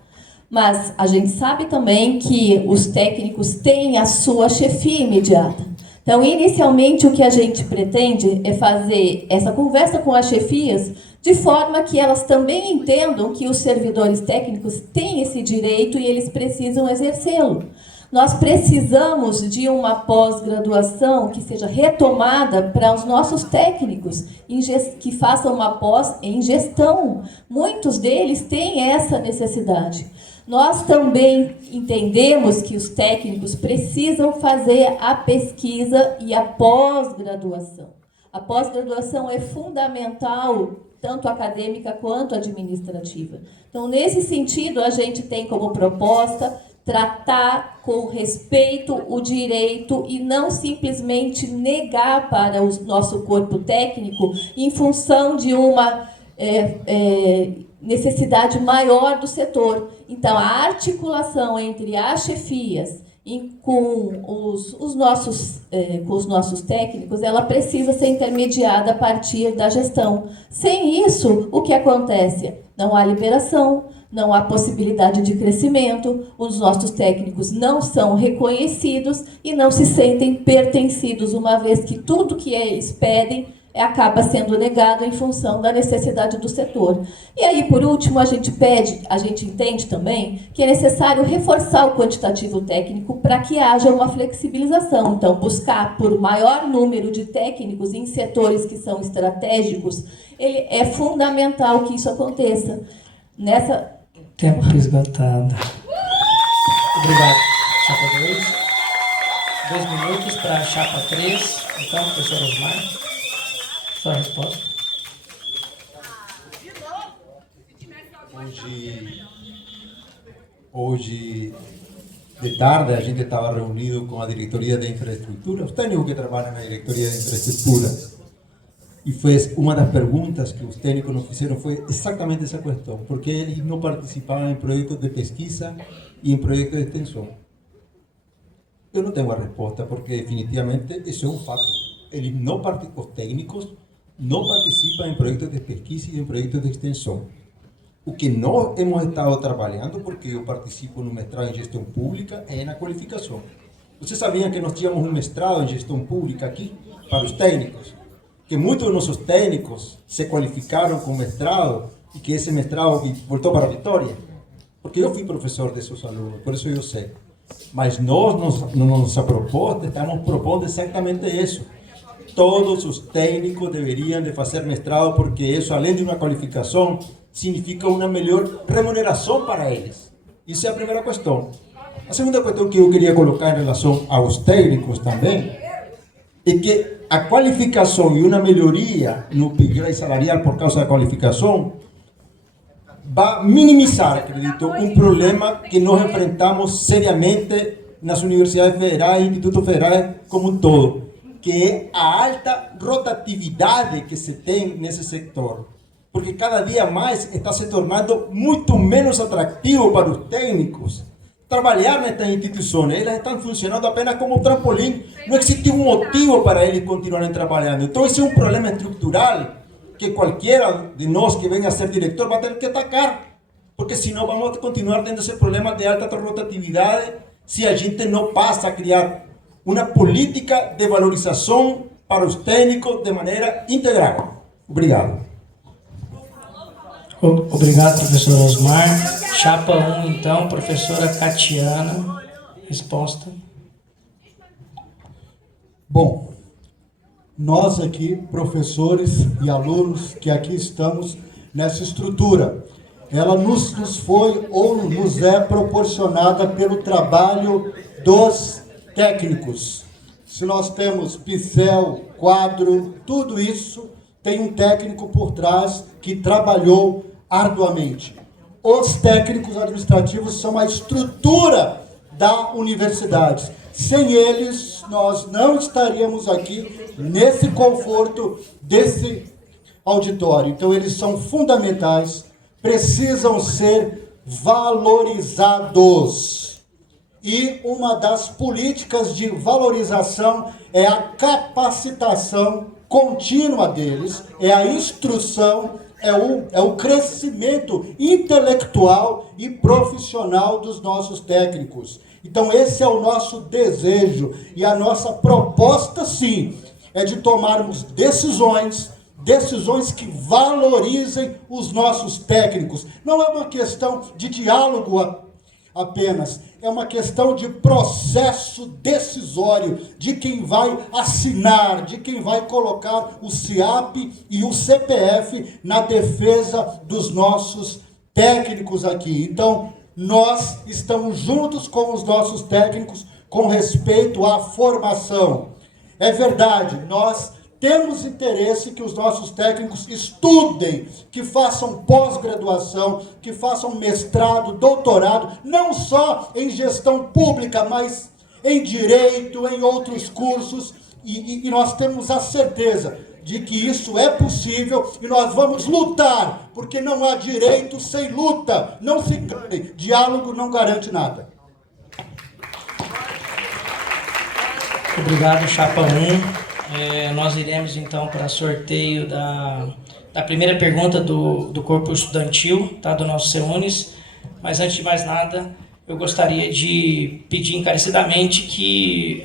Mas a gente sabe também que os técnicos têm a sua chefia imediata. Então, inicialmente, o que a gente pretende é fazer essa conversa com as chefias de forma que elas também entendam que os servidores técnicos têm esse direito e eles precisam exercê-lo. Nós precisamos de uma pós-graduação que seja retomada para os nossos técnicos, que façam uma pós em gestão. Muitos deles têm essa necessidade. Nós também entendemos que os técnicos precisam fazer a pesquisa e a pós-graduação. A pós-graduação é fundamental, tanto acadêmica quanto administrativa. Então, nesse sentido, a gente tem como proposta tratar com respeito o direito e não simplesmente negar para o nosso corpo técnico em função de uma necessidade maior do setor. Então, a articulação entre as chefias com os nossos técnicos, ela precisa ser intermediada a partir da gestão. Sem isso, o que acontece? Não há liberação, não há possibilidade de crescimento, os nossos técnicos não são reconhecidos e não se sentem pertencidos, uma vez que tudo que eles pedem acaba sendo negado em função da necessidade do setor. E aí, por último, a gente entende também que é necessário reforçar o quantitativo técnico para que haja uma flexibilização. Então, buscar por maior número de técnicos em setores que são estratégicos, é fundamental que isso aconteça. Tempo esgotado. Obrigado, chapa 2. 2 minutos para a chapa 3. Então, professor Osmar. Sua resposta. Hoje de tarde a gente estava reunido com a diretoria de infraestrutura, os técnicos que trabalham na diretoria de infraestrutura, e foi uma das perguntas que os técnicos nos fizeram foi exatamente essa questão, porque eles não participavam em projetos de pesquisa e em projetos de extensão. Eu não tenho a resposta, porque definitivamente isso é um fato. Os técnicos não participam em projetos de pesquisa e em projetos de extensão. O que nós hemos estado trabalhando, porque eu participo no mestrado em gestão pública, é na qualificação. Vocês sabiam que nós tínhamos um mestrado em gestão pública aqui, para os técnicos? Que muitos dos nossos técnicos se qualificaram com mestrado e que esse mestrado voltou para Vitória? Porque eu fui professor desses alunos, por isso eu sei. Mas nós, na nossa proposta, estamos propondo exatamente isso. Todos os técnicos deveriam de fazer mestrado, porque isso, além de uma qualificação, significa uma melhor remuneração para eles. Isso é a primeira questão. A segunda questão que eu queria colocar em relação aos técnicos também é que a qualificação e uma melhoria no upgrade salarial por causa da qualificação vai minimizar, acredito, um problema que nós enfrentamos seriamente nas universidades federais e institutos federais como um todo, que é a alta rotatividade que se tem nesse setor. Porque cada dia mais está se tornando muito menos atrativo para os técnicos trabalhar nestas instituições. Elas estão funcionando apenas como trampolim. Não existe um motivo para eles continuarem trabalhando. Então, esse é um problema estrutural que qualquer de nós que venha a ser diretor vai ter que atacar. Porque senão vamos continuar tendo esse problema de alta rotatividade se a gente não passa a criar uma política de valorização para os técnicos de maneira integral. Obrigado. Obrigado, professor Osmar. Chapa 1, então, professora Catiana. Resposta. Bom, nós aqui, professores e alunos que aqui estamos nessa estrutura, ela nos foi ou nos é proporcionada pelo trabalho dos técnicos. Se nós temos pincel, quadro, tudo isso tem um técnico por trás que trabalhou arduamente. Os técnicos administrativos são a estrutura da universidade. Sem eles, nós não estaríamos aqui nesse conforto desse auditório. Então, eles são fundamentais, precisam ser valorizados. E uma das políticas de valorização é a capacitação contínua deles, é a instrução, é o crescimento intelectual e profissional dos nossos técnicos. Então, esse é o nosso desejo e a nossa proposta, sim, é de tomarmos decisões que valorizem os nossos técnicos. Não é uma questão de diálogo apenas, é uma questão de processo decisório, de quem vai assinar, de quem vai colocar o CIAP e o CPF na defesa dos nossos técnicos aqui. Então, nós estamos juntos com os nossos técnicos com respeito à formação. É verdade, nós temos interesse que os nossos técnicos estudem, que façam pós-graduação, que façam mestrado, doutorado, não só em gestão pública, mas em direito, em outros cursos, e nós temos a certeza de que isso é possível e nós vamos lutar, porque não há direito sem luta. Não se enganem, diálogo não garante nada. Obrigado, Chapa 1. Nós iremos então para sorteio da primeira pergunta do corpo estudantil, tá, do nosso CEUNES. Mas antes de mais nada, eu gostaria de pedir encarecidamente que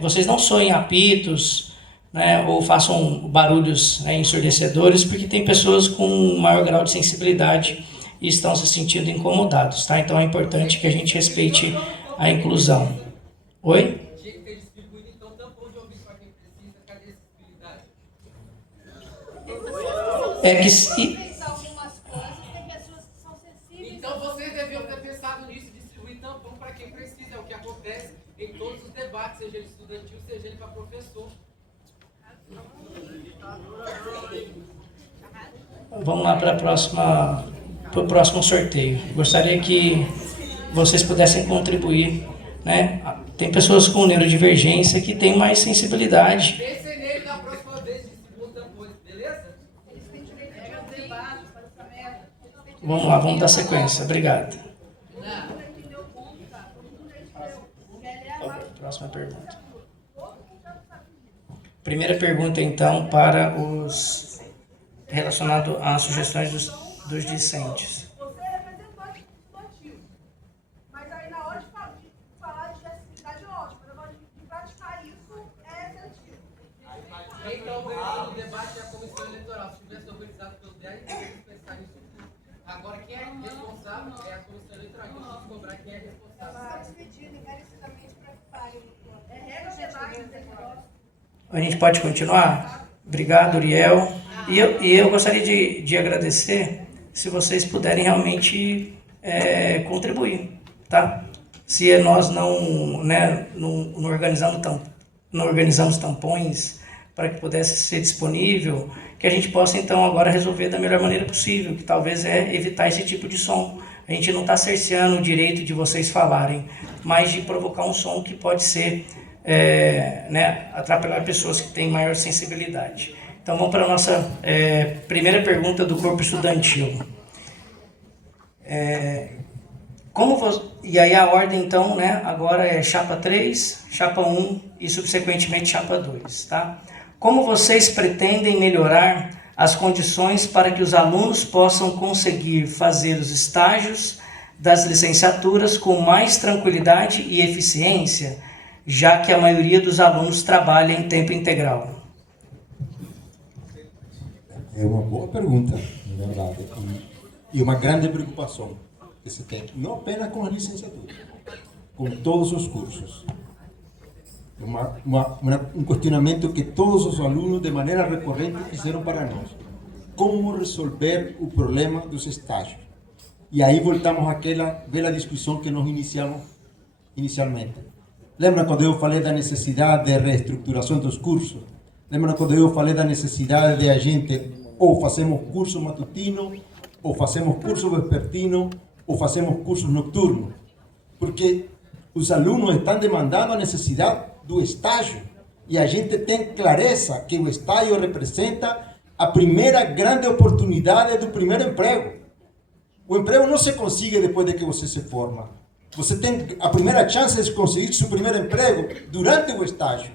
vocês não soem apitos, né, ou façam barulhos, né, ensurdecedores, porque tem pessoas com maior grau de sensibilidade e estão se sentindo incomodados, tá? Então é importante que a gente respeite a inclusão. Oi? É que se... Então vocês deviam ter pensado nisso e distribuir tampão para quem precisa. É o que acontece em todos os debates, seja ele estudantil, seja ele para professor. Vamos lá para o próximo sorteio. Gostaria que vocês pudessem contribuir, né? Tem pessoas com neurodivergência que têm mais sensibilidade. Pensem nele na próxima vez, distribua tampões, beleza? Vamos lá, vamos dar sequência. Obrigado. Próxima pergunta. Primeira pergunta, então, para os relacionado às sugestões dos discentes. Você é representante estudantil, mas aí na hora de falar de acessibilidade é ótimo, mas agora de praticar isso é seletivo. Quem está organizando o debate é a comissão eleitoral. Se tivesse organizado pelos 10, a gente pensar nisso. Agora, quem é responsável é a comissão eleitoral. Então, vamos cobrar quem é responsável. Está dividido encarecidamente para que pare. É regra geral. A gente pode continuar? Obrigado, Uriel. E eu gostaria de agradecer se vocês puderem realmente contribuir, tá? Se nós não organizamos tampões para que pudesse ser disponível, que a gente possa então agora resolver da melhor maneira possível, que talvez é evitar esse tipo de som. A gente não está cerceando o direito de vocês falarem, mas de provocar um som que pode ser atrapalhar pessoas que têm maior sensibilidade. Então vamos para a nossa primeira pergunta do corpo estudantil. E aí a ordem então, né, agora é chapa 3, chapa 1 e subsequentemente chapa 2, tá? Como vocês pretendem melhorar as condições para que os alunos possam conseguir fazer os estágios das licenciaturas com mais tranquilidade e eficiência, já que a maioria dos alunos trabalha em tempo integral? É uma boa pergunta, na verdade, e uma grande preocupação que se tem, não apenas com a licenciatura, com todos os cursos. Um questionamento que todos os alunos, de maneira recorrente, fizeram para nós. Como resolver o problema dos estágios? E aí voltamos àquela velha discussão que nós iniciamos inicialmente. Lembra quando eu falei da necessidade de reestruturação dos cursos? Lembra quando eu falei da necessidade de a gente ou fazemos curso matutino, ou fazemos curso vespertino, ou fazemos cursos nocturnos? Porque os alunos estão demandando a necessidade do estágio, e a gente tem clareza que o estágio representa a primeira grande oportunidade do primeiro emprego. O emprego não se consegue depois de que você se forma. Você tem a primeira chance de conseguir seu primeiro emprego durante o estágio.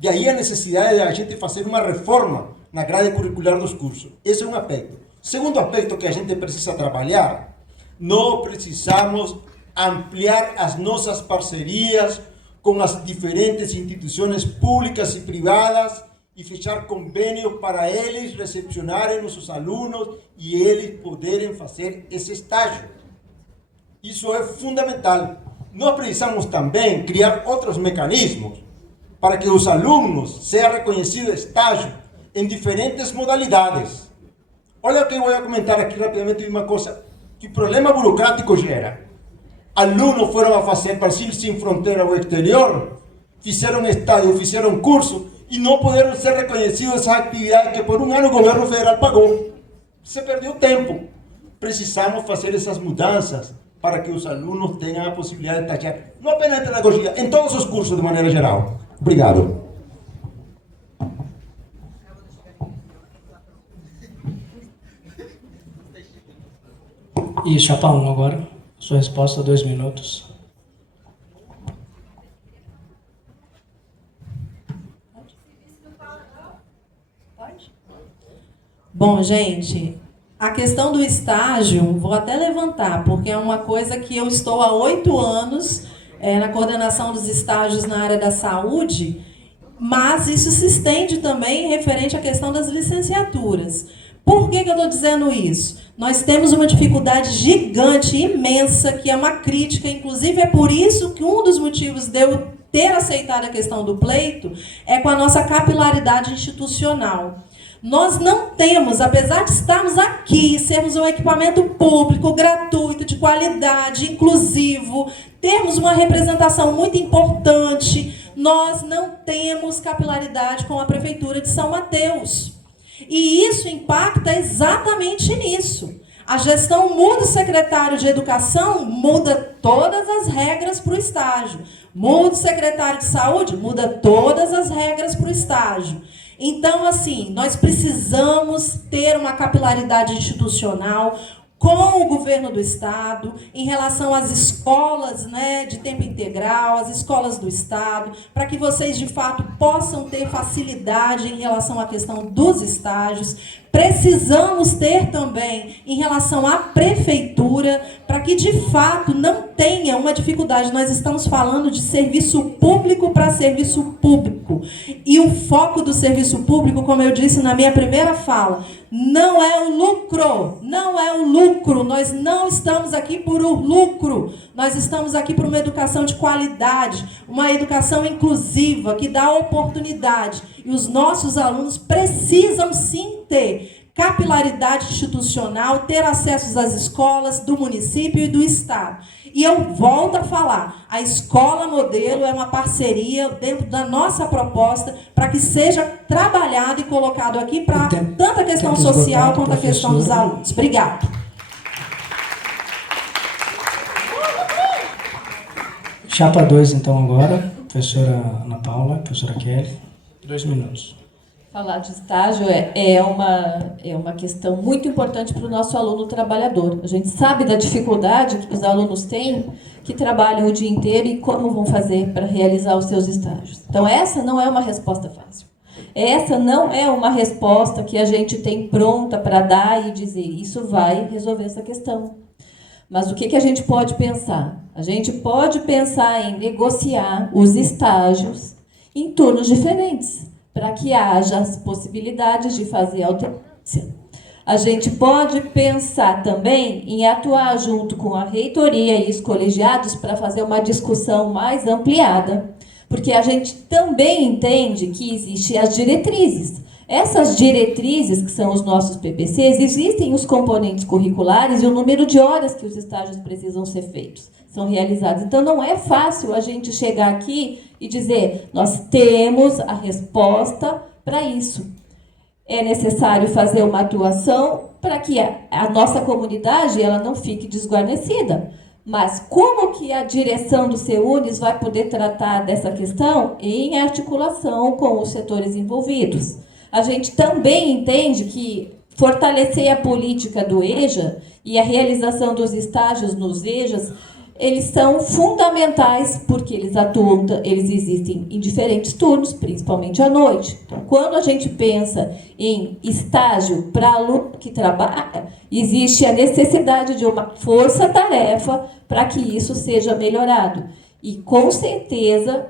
E aí a necessidade de a gente fazer uma reforma na grade curricular dos cursos. Esse é um aspecto. Segundo aspecto que a gente precisa trabalhar, nós precisamos ampliar as nossas parcerias com as diferentes instituições públicas e privadas e fechar convênios para eles recepcionarem nossos alunos e eles poderem fazer esse estágio. Isso é fundamental. Nós precisamos também criar outros mecanismos para que os alunos sejam reconhecidos estágio em diferentes modalidades. Olha o que eu vou comentar aqui rapidamente uma coisa que problema burocrático gera. Alunos foram a fazer Brasil Sem Fronteira ao exterior, fizeram estágio, fizeram curso e não puderam ser reconhecidos essas atividades que por um ano o governo federal pagou. Se perdeu tempo. Precisamos fazer essas mudanças para que os alunos tenham a possibilidade de estagiar, não apenas em pedagogia, em todos os cursos de maneira geral. Obrigado. E chapa 1 agora. Sua resposta, 2 minutos. Bom, gente, a questão do estágio, vou até levantar, porque é uma coisa que eu estou há 8 anos na coordenação dos estágios na área da saúde, mas isso se estende também referente à questão das licenciaturas. Por que eu estou dizendo isso? Nós temos uma dificuldade gigante, imensa, que é uma crítica, inclusive é por isso que um dos motivos de eu ter aceitado a questão do pleito é com a nossa capilaridade institucional. Nós não temos, apesar de estarmos aqui, sermos um equipamento público, gratuito, de qualidade, inclusivo, termos uma representação muito importante, nós não temos capilaridade com a Prefeitura de São Mateus. E isso impacta exatamente nisso. A gestão muda o secretário de Educação, muda todas as regras para o estágio. Muda o secretário de Saúde, muda todas as regras para o estágio. Então, assim, nós precisamos ter uma capilaridade institucional com o governo do Estado, em relação às escolas, né, de tempo integral, as escolas do Estado, para que vocês, de fato, possam ter facilidade em relação à questão dos estágios. Precisamos ter também em relação à prefeitura, para que, de fato, não tenha uma dificuldade. Nós estamos falando de serviço público para serviço público. E o foco do serviço público, como eu disse na minha primeira fala, não é o lucro, não é o lucro. Nós não estamos aqui por o lucro. Nós estamos aqui por uma educação de qualidade, uma educação inclusiva, que dá oportunidade. E os nossos alunos precisam sim ter capilaridade institucional, ter acesso às escolas do município e do Estado. E eu volto a falar, a escola modelo é uma parceria dentro da nossa proposta para que seja trabalhado e colocado aqui para tanto a questão social quanto a questão dos alunos. Obrigada. Chapa 2, então, agora. Professora Ana Paula, professora Kelly. 2 minutos. Falar de estágio é uma questão muito importante para o nosso aluno trabalhador. A gente sabe da dificuldade que os alunos têm, que trabalham o dia inteiro, e como vão fazer para realizar os seus estágios. Então, essa não é uma resposta fácil. Essa não é uma resposta que a gente tem pronta para dar e dizer, isso vai resolver essa questão. Mas o que a gente pode pensar? A gente pode pensar em negociar os estágios em turnos diferentes, para que haja as possibilidades de fazer alternância. A gente pode pensar também em atuar junto com a reitoria e os colegiados para fazer uma discussão mais ampliada, porque a gente também entende que existem as diretrizes. Essas diretrizes, que são os nossos PPCs, existem os componentes curriculares e o número de horas que os estágios precisam ser feitos, são realizados. Então, não é fácil a gente chegar aqui e dizer, nós temos a resposta para isso. É necessário fazer uma atuação para que a nossa comunidade ela não fique desguarnecida. Mas como que a direção do CEUNES vai poder tratar dessa questão em articulação com os setores envolvidos? A gente também entende que fortalecer a política do EJA e a realização dos estágios nos EJAs, eles são fundamentais porque eles existem em diferentes turnos, principalmente à noite. Então, quando a gente pensa em estágio para aluno que trabalha, existe a necessidade de uma força-tarefa para que isso seja melhorado. E, com certeza,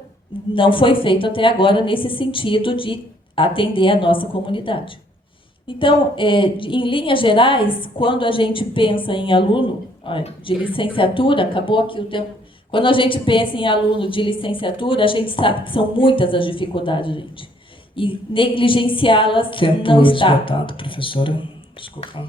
não foi feito até agora nesse sentido de atender a nossa comunidade. Então, em linhas gerais, quando a gente pensa em aluno de licenciatura, acabou aqui o tempo, quando a gente pensa em aluno de licenciatura, a gente sabe que são muitas as dificuldades, gente. E negligenciá-las não está. Esgotado, professora. Desculpa.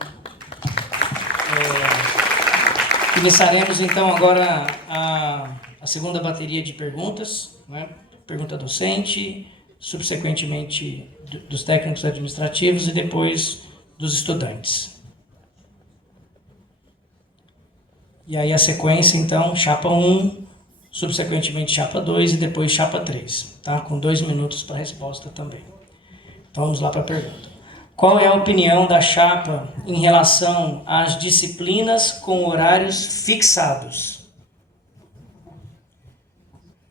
Iniciaremos, então, agora a segunda bateria de perguntas, né? Pergunta docente, subsequentemente dos técnicos administrativos e depois dos estudantes. E aí a sequência, então, chapa 1, subsequentemente chapa 2 e depois chapa 3, tá? Com 2 minutos para a resposta também. Então vamos lá para a pergunta. Qual é a opinião da chapa em relação às disciplinas com horários fixados?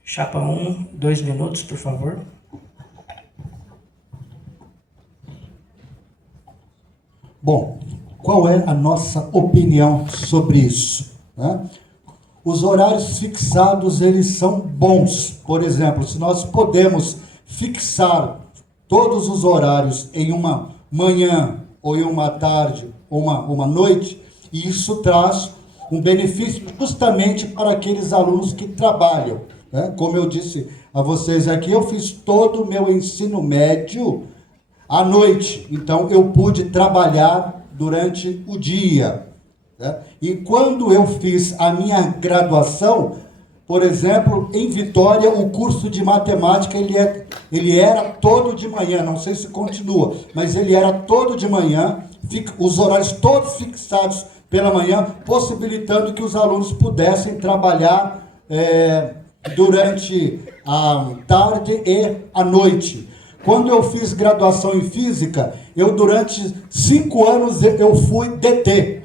Chapa 1, 2 minutos, por favor. Bom, qual é a nossa opinião sobre isso, né? Os horários fixados, eles são bons. Por exemplo, se nós podemos fixar todos os horários em uma manhã, ou em uma tarde, ou uma noite, e isso traz um benefício justamente para aqueles alunos que trabalham, né? Como eu disse a vocês aqui, eu fiz todo o meu ensino médio à noite, então eu pude trabalhar durante o dia, né? E quando eu fiz a minha graduação, por exemplo, em Vitória, o curso de matemática ele era todo de manhã, não sei se continua, mas ele era todo de manhã, os horários todos fixados pela manhã, possibilitando que os alunos pudessem trabalhar durante a tarde e a noite. Quando eu fiz graduação em física, durante 5 anos eu fui DT.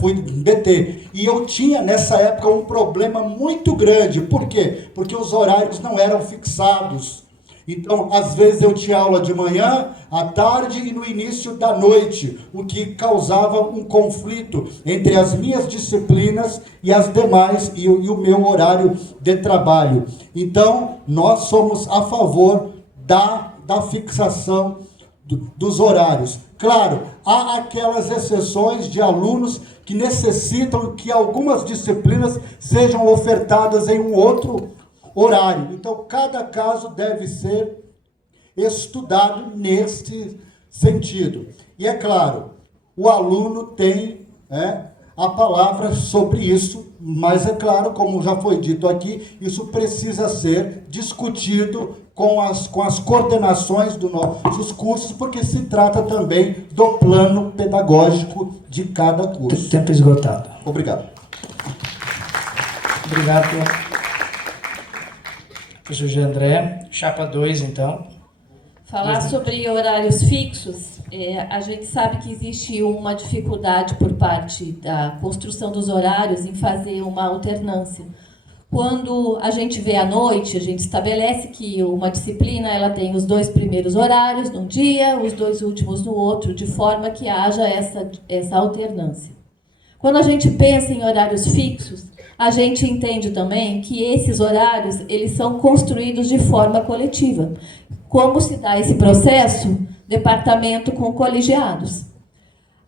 Fui DT. E eu tinha, nessa época, um problema muito grande. Por quê? Porque os horários não eram fixados. Então, às vezes eu tinha aula de manhã, à tarde e no início da noite, o que causava um conflito entre as minhas disciplinas e as demais, e o meu horário de trabalho. Então, nós somos a favor da fixação dos horários. Claro, há aquelas exceções de alunos que necessitam que algumas disciplinas sejam ofertadas em um outro horário. Então, cada caso deve ser estudado nesse sentido. E é claro, o aluno tem a palavra sobre isso, mas é claro, como já foi dito aqui, isso precisa ser discutido com as coordenações dos nossos cursos, porque se trata também do plano pedagógico de cada curso. Tempo esgotado. Obrigado. Obrigado, professor José André. Chapa 2, então. Falar sobre horários fixos, a gente sabe que existe uma dificuldade por parte da construção dos horários em fazer uma alternância. Quando a gente vê à noite, a gente estabelece que uma disciplina ela tem os 2 primeiros horários num dia, os 2 últimos no outro, de forma que haja essa alternância. Quando a gente pensa em horários fixos, a gente entende também que esses horários, eles são construídos de forma coletiva. Como se dá esse processo? Departamento com colegiados.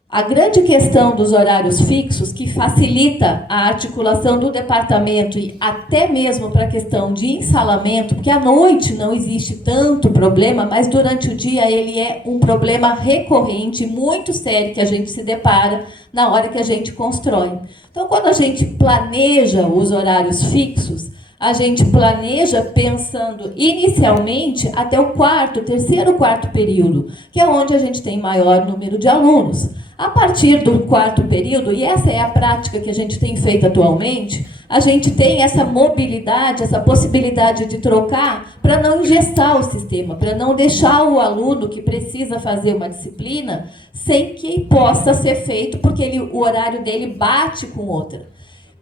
A grande questão dos horários fixos, que facilita a articulação do departamento e até mesmo para a questão de ensalamento, porque à noite não existe tanto problema, mas durante o dia ele é um problema recorrente, muito sério, que a gente se depara na hora que a gente constrói. Então, quando a gente planeja os horários fixos, a gente planeja pensando inicialmente até o terceiro, quarto período, que é onde a gente tem maior número de alunos. A partir do quarto período, e essa é a prática que a gente tem feito atualmente, a gente tem essa mobilidade, essa possibilidade de trocar para não engessar o sistema, para não deixar o aluno que precisa fazer uma disciplina sem que possa ser feito, porque o horário dele bate com outra.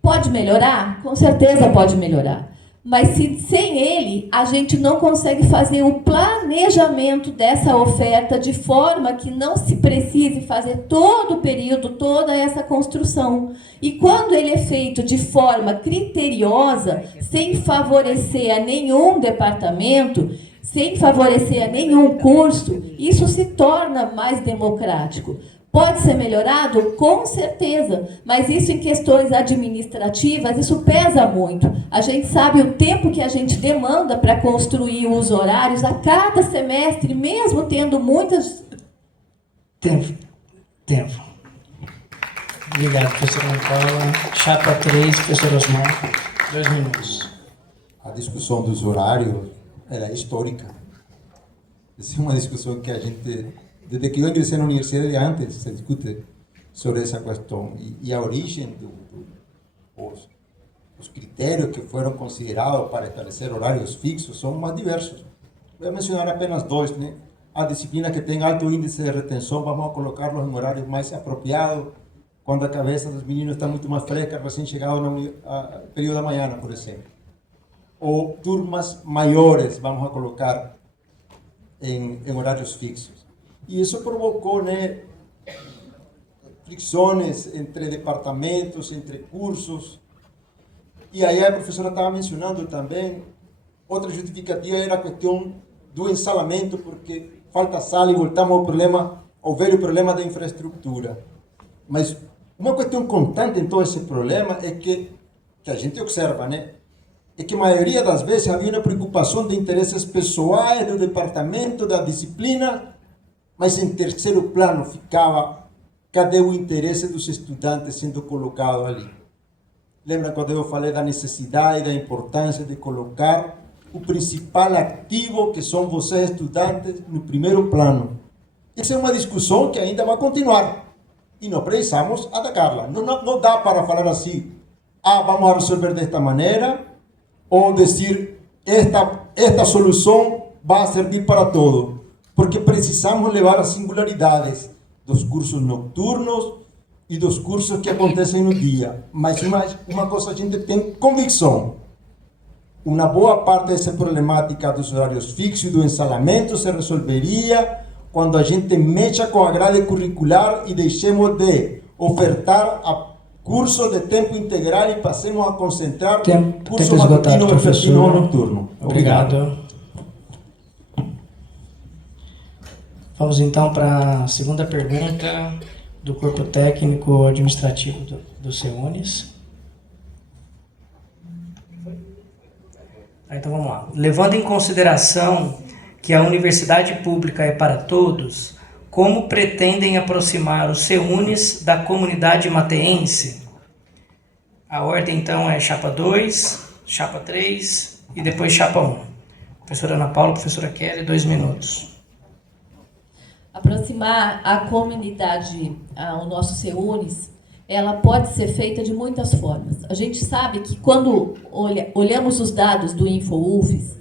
Pode melhorar? Com certeza pode melhorar. Mas sem ele, a gente não consegue fazer o planejamento dessa oferta de forma que não se precise fazer todo o período, toda essa construção. E quando ele é feito de forma criteriosa, sem favorecer a nenhum departamento, sem favorecer a nenhum curso, isso se torna mais democrático. Pode ser melhorado? Com certeza, mas isso em questões administrativas, isso pesa muito. A gente sabe o tempo que a gente demanda para construir os horários a cada semestre, mesmo tendo muitas... Tempo. Obrigado, professora Ana Paula. Chapa 3, professor Osmar. 2 minutos. A discussão dos horários era histórica. Essa é uma discussão que a gente... Desde que eu ingressei na universidade, antes se discute sobre essa questão. E a origem os critérios que foram considerados para estabelecer horários fixos são mais diversos. Vou mencionar apenas 2, né? A disciplina que tem alto índice de retenção, vamos colocá-los em horários mais apropriados, quando a cabeça dos meninos está muito mais fresca, recém-chegados no período da manhã, por exemplo. Ou turmas maiores, vamos a colocar em horários fixos. E isso provocou, né, fricções entre departamentos, entre cursos. E aí a professora estava mencionando também, outra justificativa era a questão do ensalamento, porque falta sala e voltamos ao velho problema da infraestrutura. Mas uma questão constante em todo esse problema é que a gente observa, né, é que a maioria das vezes havia uma preocupação de interesses pessoais do departamento, da disciplina, mas em terceiro plano ficava cadê o interesse dos estudantes sendo colocado ali. Lembra quando eu falei da necessidade e da importância de colocar o principal ativo, que são vocês estudantes, no primeiro plano? Essa é uma discussão que ainda vai continuar e nós precisamos atacá-la. Não dá para falar assim, vamos resolver desta maneira, ou dizer, esta solução vai servir para todo. Porque precisamos levar as singularidades dos cursos noturnos e dos cursos que acontecem no dia. Mas uma coisa a gente tem convicção. Uma boa parte dessa problemática dos horários fixos e do ensalamento se resolveria quando a gente mexa com a grade curricular e deixemos de ofertar cursos de tempo integral e passemos a concentrar curso matutino, vespertino ou noturno. Obrigado. Vamos então para a segunda pergunta do corpo técnico administrativo do CEUNES. Então vamos lá. Levando em consideração que a universidade pública é para todos, como pretendem aproximar os CEUNES da comunidade mateense? A ordem então é chapa 2, chapa 3 e depois chapa 1. Professora Ana Paula, professora Kelly, 2 minutos. Aproximar a comunidade ao nosso CEUNES, ela pode ser feita de muitas formas. A gente sabe que quando olhamos os dados do InfoUFES,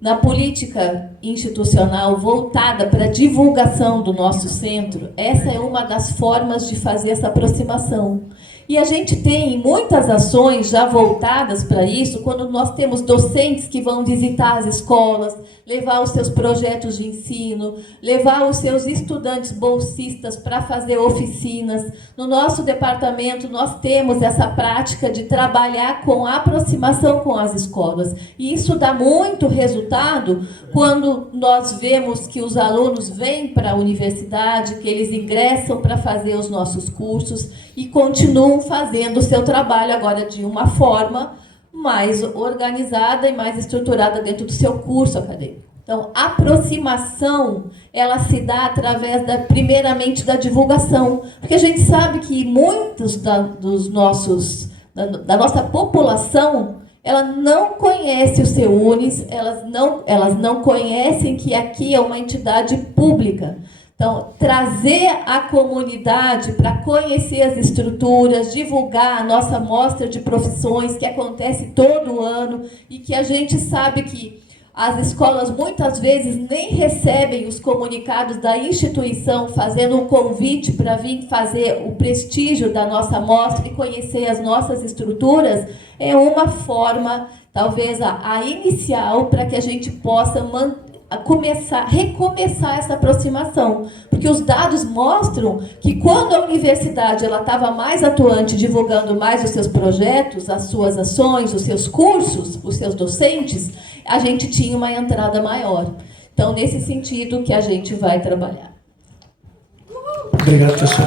na política institucional voltada para a divulgação do nosso centro, essa é uma das formas de fazer essa aproximação. E a gente tem muitas ações já voltadas para isso, quando nós temos docentes que vão visitar as escolas, levar os seus projetos de ensino, levar os seus estudantes bolsistas para fazer oficinas. No nosso departamento, nós temos essa prática de trabalhar com aproximação com as escolas. E isso dá muito resultado quando nós vemos que os alunos vêm para a universidade, que eles ingressam para fazer os nossos cursos e continuam fazendo o seu trabalho agora de uma forma mais organizada e mais estruturada dentro do seu curso acadêmico. Então, a aproximação, ela se dá através, primeiramente, da divulgação, porque a gente sabe que muitos da nossa população, ela não conhece o CEUNES, elas não conhecem que aqui é uma entidade pública. Então, trazer a comunidade para conhecer as estruturas, divulgar a nossa mostra de profissões que acontece todo ano e que a gente sabe que as escolas muitas vezes nem recebem os comunicados da instituição fazendo um convite para vir fazer o prestígio da nossa mostra e conhecer as nossas estruturas, é uma forma, talvez a inicial, para que a gente possa recomeçar essa aproximação. Porque os dados mostram que quando a universidade estava mais atuante, divulgando mais os seus projetos, as suas ações, os seus cursos, os seus docentes, a gente tinha uma entrada maior. Então, nesse sentido que a gente vai trabalhar. Obrigado, professor.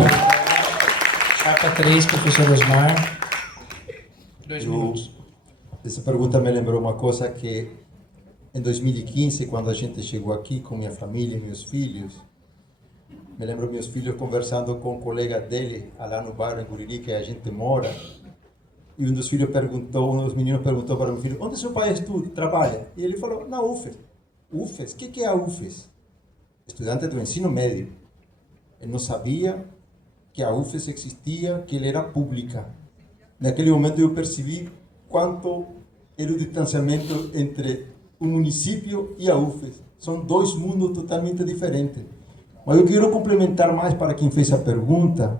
Chapa 3, professor Osmar. 2 minutos. Essa pergunta me lembrou uma coisa que em 2015, quando a gente chegou aqui com minha família e meus filhos, me lembro meus filhos conversando com um colega dele, lá no bairro em Guriri, que a gente mora, e um dos meninos perguntou para o meu filho, onde seu pai estuda, trabalha? E ele falou, na UFES. UFES? O que é a UFES? Estudante do ensino médio. Ele não sabia que a UFES existia, que ela era pública. Naquele momento eu percebi quanto era o distanciamento entre o município e a UFES. São dois mundos totalmente diferentes. Mas eu quero complementar mais para quem fez a pergunta.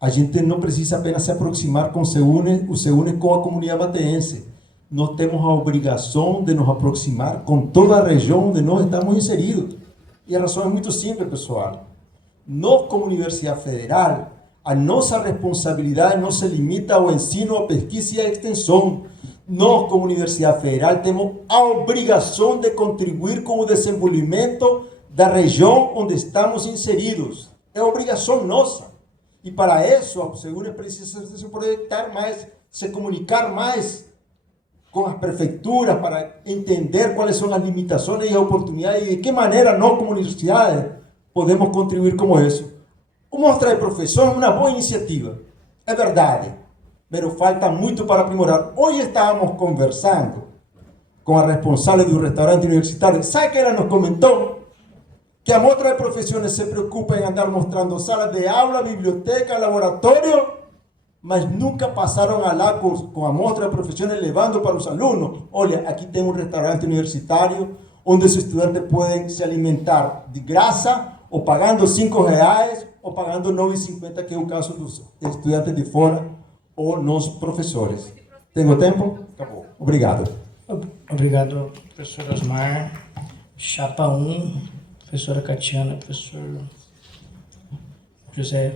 A gente não precisa apenas se aproximar com o CEUNES com a comunidade mateense. Nós temos a obrigação de nos aproximar com toda a região onde nós estamos inseridos. E a razão é muito simples, pessoal. Nós, como Universidade Federal, a nossa responsabilidade não se limita ao ensino, à pesquisa e à extensão. Nós, como Universidade Federal, temos a obrigação de contribuir com o desenvolvimento da região onde estamos inseridos. É obrigação nossa. E para isso, o CEUNES precisa se projetar mais, se comunicar mais com as prefeituras para entender quais são as limitações e as oportunidades e de que maneira nós, como universidade, podemos contribuir com isso. O Mostra de Profissões é uma boa iniciativa, é verdade, mas falta muito para aprimorar. Hoje estávamos conversando com a responsável do restaurante universitário. Sabe que ela nos comentou? Que a Mostra de Profissões se preocupa em andar mostrando salas de aula, biblioteca, laboratório, mas nunca passaram lá com a Mostra de Profissões levando para os alunos. Olha, aqui tem um restaurante universitário onde os estudantes podem se alimentar de graça, ou pagando R$5, ou pagando R$9,50, que é o caso dos estudantes de fora, ou nós professores. Tenho tempo? Acabou. Obrigado. Obrigado, professor Osmar. Chapa 1. Professora Catiana, professor José,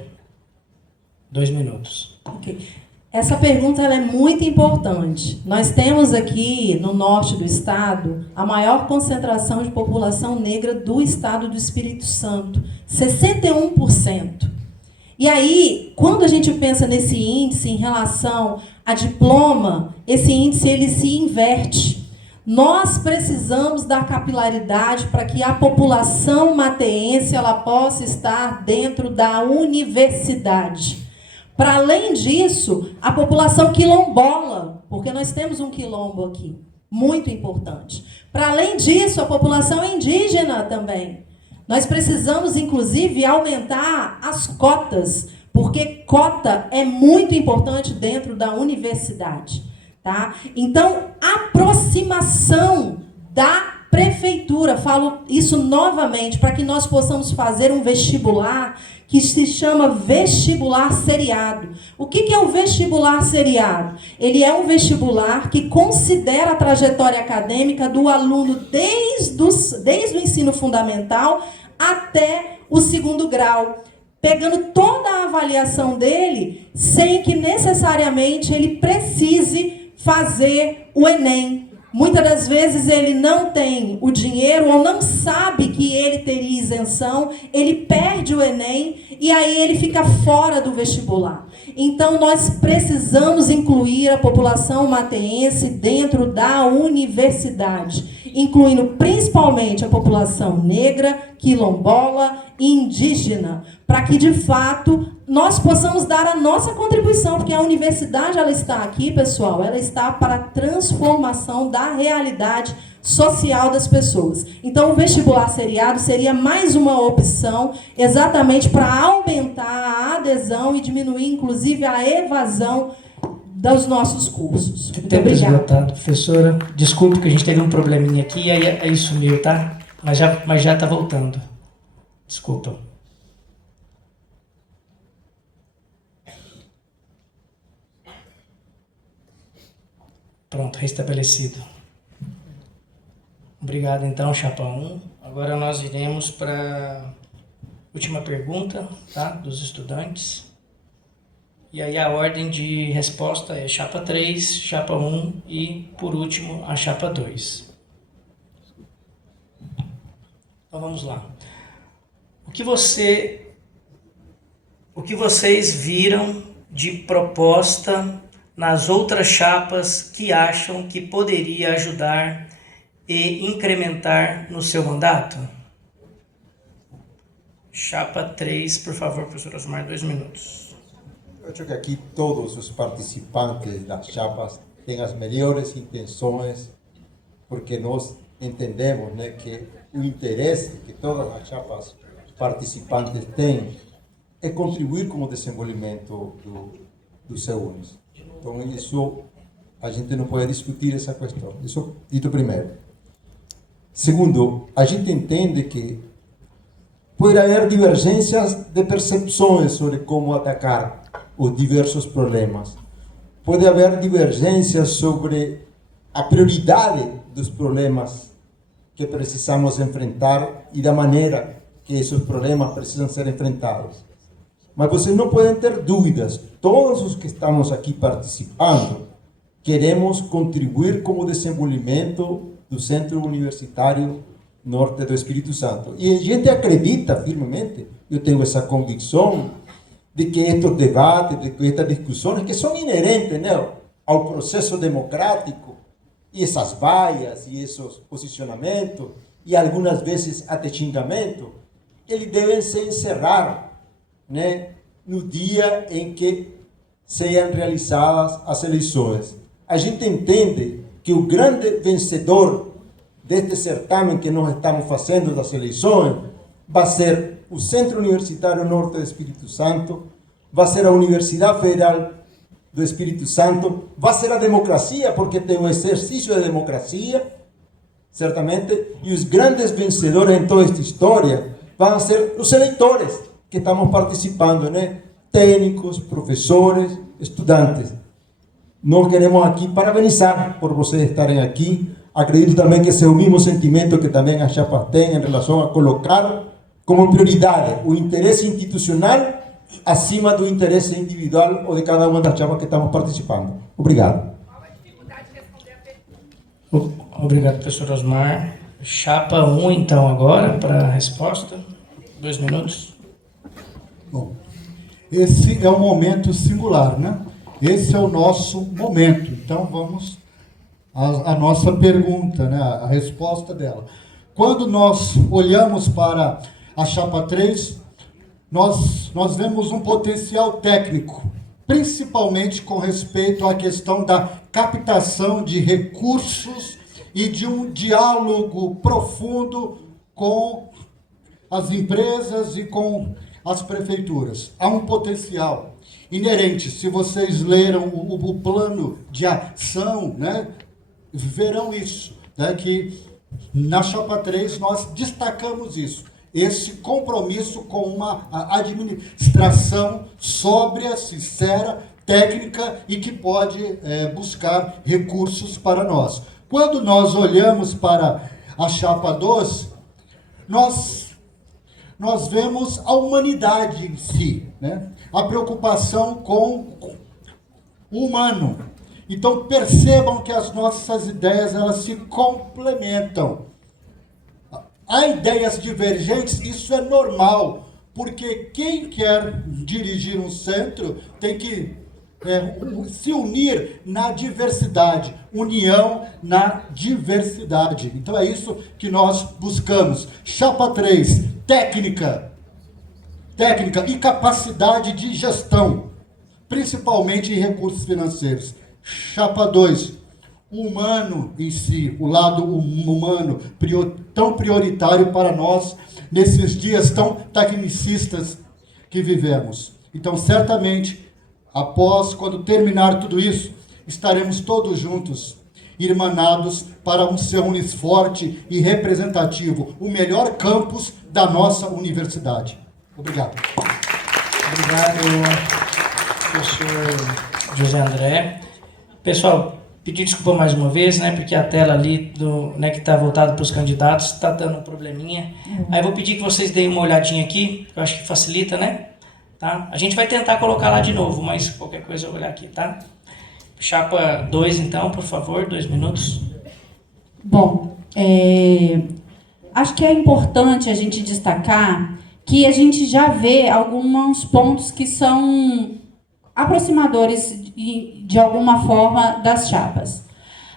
2 minutos. Okay. Essa pergunta ela é muito importante. Nós temos aqui no norte do estado a maior concentração de população negra do estado do Espírito Santo, 61%. E aí, quando a gente pensa nesse índice em relação a diploma, esse índice ele se inverte. Nós precisamos da capilaridade para que a população mateense ela possa estar dentro da universidade. Para além disso, a população quilombola, porque nós temos um quilombo aqui, muito importante. Para além disso, a população indígena também. Nós precisamos, inclusive, aumentar as cotas, porque cota é muito importante dentro da universidade. Tá? Então, aproximação da prefeitura, falo isso novamente, para que nós possamos fazer um vestibular que se chama vestibular seriado. O que é o vestibular seriado? Ele é um vestibular que considera a trajetória acadêmica do aluno desde o ensino fundamental até o segundo grau, pegando toda a avaliação dele, sem que necessariamente ele precise fazer o Enem. Muitas das vezes ele não tem o dinheiro ou não sabe que ele teria isenção, ele perde o Enem e aí ele fica fora do vestibular. Então, nós precisamos incluir a população mateense dentro da universidade, incluindo principalmente a população negra, quilombola e indígena, para que, de fato, nós possamos dar a nossa contribuição, porque a universidade ela está aqui, pessoal, ela está para a transformação da realidade social das pessoas. Então, o vestibular seriado seria mais uma opção exatamente para aumentar a adesão e diminuir, inclusive, a evasão dos nossos cursos. Muito Tempo obrigada. esgotado, professora. Desculpe que a gente teve um probleminha aqui, aí sumiu, tá? Mas já está voltando. Desculpa. Pronto, restabelecido. Obrigado, então, Chapa 1. Agora nós iremos para a última pergunta, tá? Dos estudantes. E aí a ordem de resposta é Chapa 3, Chapa 1 e, por último, a Chapa 2. Então vamos lá. O que vocês viram de proposta nas outras chapas que acham que poderia ajudar e incrementar no seu mandato? Chapa 3, por favor, professor Osmar, 2 minutos. Eu acho que aqui todos os participantes das chapas têm as melhores intenções, porque nós entendemos, né, que o interesse que todas as chapas participantes têm é contribuir com o desenvolvimento do CEUNES. Então, isso, a gente não pode discutir essa questão. Isso dito primeiro. Segundo, a gente entende que pode haver divergências de percepções sobre como atacar os diversos problemas. Pode haver divergências sobre a prioridade dos problemas que precisamos enfrentar e da maneira que esses problemas precisam ser enfrentados. Mas vocês não podem ter dúvidas, todos os que estamos aqui participando queremos contribuir com o desenvolvimento do Centro Universitário Norte do Espírito Santo. E a gente acredita firmemente, eu tenho essa convicção, de que estes debates, de que estas discussões, que são inerentes, né, ao processo democrático, e essas vaias, e esses posicionamentos, e algumas vezes até xingamento, eles devem se encerrar, né, no dia em que sejam realizadas as eleições. A gente entende que o grande vencedor deste certame que nós estamos fazendo das eleições vai ser o Centro Universitário Norte do Espírito Santo, vai ser a Universidade Federal do Espírito Santo, vai ser a democracia, porque tem um exercício de democracia, certamente, e os grandes vencedores em toda esta história vão ser os eleitores que estamos participando, né? Técnicos, professores, estudantes. Nós queremos aqui parabenizar por vocês estarem aqui. Acredito também que esse é o mesmo sentimento que também as chapas têm em relação a colocar como prioridade o interesse institucional acima do interesse individual ou de cada uma das chapas que estamos participando. Obrigado. Qual a dificuldade de responder a pergunta? Obrigado, professor Osmar. Chapa 1, então, agora, para a resposta. 2 minutos. Bom, esse é um momento singular, né? Esse é o nosso momento. Então, vamos à nossa pergunta, né? A resposta dela. Quando nós olhamos para a Chapa 3, nós vemos um potencial técnico, principalmente com respeito à questão da captação de recursos e de um diálogo profundo com as empresas e com as prefeituras. Há um potencial inerente. Se vocês leram o plano de ação, né, verão isso, né, que na Chapa 3 nós destacamos isso. esse compromisso com uma administração sóbria, sincera, técnica e que pode buscar recursos para nós. Quando nós olhamos para a chapa 2, nós vemos a humanidade em si, né? A preocupação com o humano. Então percebam que as nossas ideias elas se complementam. Há ideias divergentes, isso é normal, porque quem quer dirigir um centro tem que se unir na diversidade, união na diversidade. Então é isso que nós buscamos. Chapa 3, técnica e capacidade de gestão, principalmente em recursos financeiros. Chapa 2, humano em si, o lado humano, tão prioritário para nós nesses dias tão tecnicistas que vivemos. Então, certamente, quando terminar tudo isso, estaremos todos juntos, irmanados para um Seunis forte e representativo, o melhor campus da nossa universidade. Obrigado. Obrigado, professor José André. Pessoal, pedir desculpa mais uma vez, né, porque a tela ali que está voltada para os candidatos está dando um probleminha. Aí eu vou pedir que vocês deem uma olhadinha aqui, que eu acho que facilita, né? Tá? A gente vai tentar colocar lá de novo, mas qualquer coisa eu vou olhar aqui, tá? Chapa 2, então, por favor, 2 minutos. Bom, acho que é importante a gente destacar que a gente já vê alguns pontos que são aproximadores de alguma forma das chapas.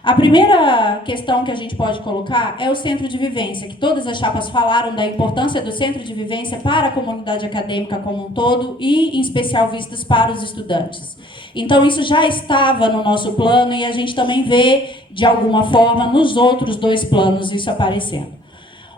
A primeira questão que a gente pode colocar é o centro de vivência, que todas as chapas falaram da importância do centro de vivência para a comunidade acadêmica como um todo e, em especial, vistas para os estudantes. Então, isso já estava no nosso plano e a gente também vê, de alguma forma, nos outros 2 planos isso aparecendo.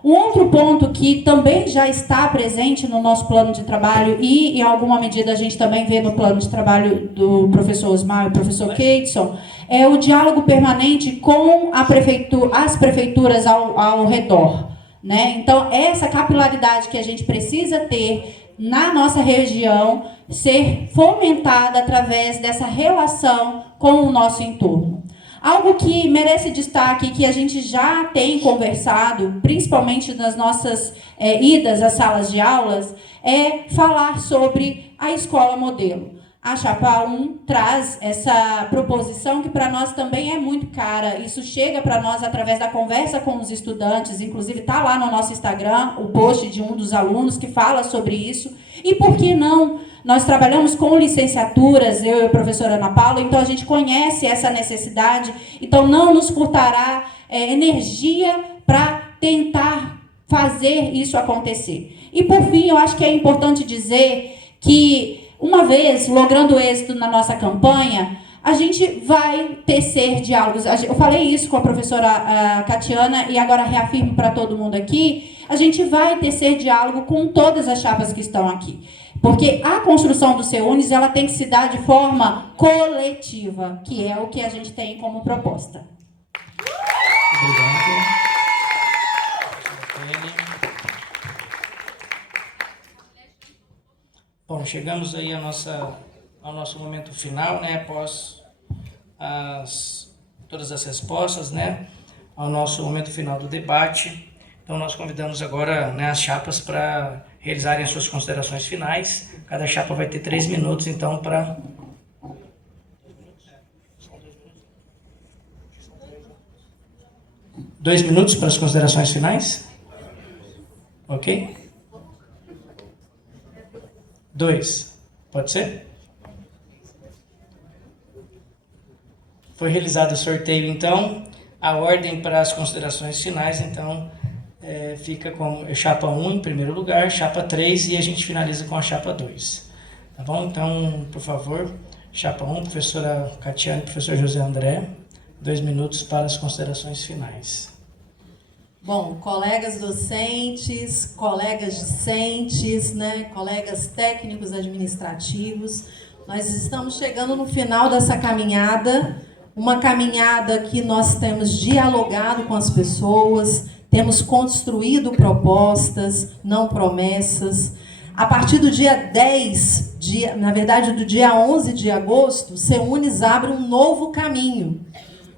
Um outro ponto que também já está presente no nosso plano de trabalho e, em alguma medida, a gente também vê no plano de trabalho do professor Osmar e do professor Keidson, é o diálogo permanente com as prefeituras ao redor, né? Então, essa capilaridade que a gente precisa ter na nossa região ser fomentada através dessa relação com o nosso entorno. Algo que merece destaque, que a gente já tem conversado, principalmente nas nossas idas às salas de aulas, é falar sobre a escola modelo. A Chapa 1 traz essa proposição que para nós também é muito cara. Isso chega para nós através da conversa com os estudantes, inclusive está lá no nosso Instagram o post de um dos alunos que fala sobre isso. E por que não? Nós trabalhamos com licenciaturas, eu e a professora Ana Paula, então a gente conhece essa necessidade, então não nos furtará energia para tentar fazer isso acontecer. E por fim, eu acho que é importante dizer que, uma vez logrando êxito na nossa campanha, a gente vai tecer diálogos. Eu falei isso com a professora Catiana e agora reafirmo para todo mundo aqui, a gente vai tecer diálogo com todas as chapas que estão aqui. Porque a construção do Seunis, ela tem que se dar de forma coletiva, que é o que a gente tem como proposta. Obrigado. Bom, chegamos aí ao nosso momento final, né? Após todas as respostas, né? Ao nosso momento final do debate. Então, nós convidamos agora, né, as chapas para realizarem as suas considerações finais. Cada chapa vai ter 3 minutos, então, para... 2 minutos para as considerações finais? Ok? 2. Pode ser? Foi realizado o sorteio, então. A ordem para as considerações finais, então, fica com chapa 1 em primeiro lugar, chapa 3 e a gente finaliza com a chapa 2. Tá bom? Então, por favor, chapa 1, professora Catiana e professor José André, 2 minutos para as considerações finais. Bom, colegas docentes, colegas discentes, né, colegas técnicos administrativos, nós estamos chegando no final dessa caminhada, uma caminhada que nós temos dialogado com as pessoas, temos construído propostas, não promessas. A partir do dia 10, na verdade, do dia 11 de agosto, o CEUNES abre um novo caminho.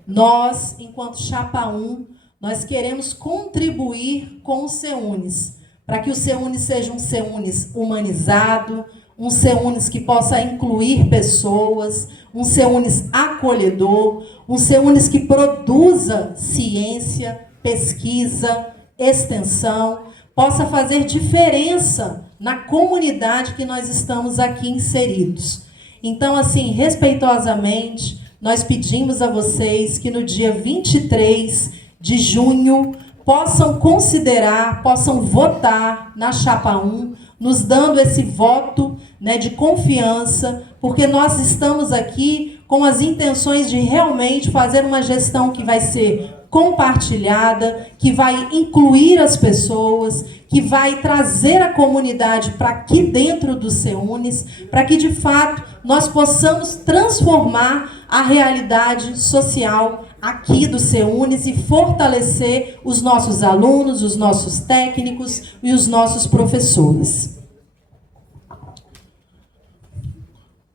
Nós, enquanto Chapa 1, nós queremos contribuir com o CEUNES, para que o CEUNES seja um CEUNES humanizado, um CEUNES que possa incluir pessoas, um CEUNES acolhedor, um CEUNES que produza ciência, pesquisa, extensão, possa fazer diferença na comunidade que nós estamos aqui inseridos. Então, assim, respeitosamente, nós pedimos a vocês que no dia 23 de junho possam considerar, possam votar na Chapa 1, nos dando esse voto, né, de confiança, porque nós estamos aqui com as intenções de realmente fazer uma gestão que vai ser compartilhada, que vai incluir as pessoas, que vai trazer a comunidade para aqui dentro do CEUNES, para que, de fato, nós possamos transformar a realidade social aqui do CEUNES e fortalecer os nossos alunos, os nossos técnicos e os nossos professores.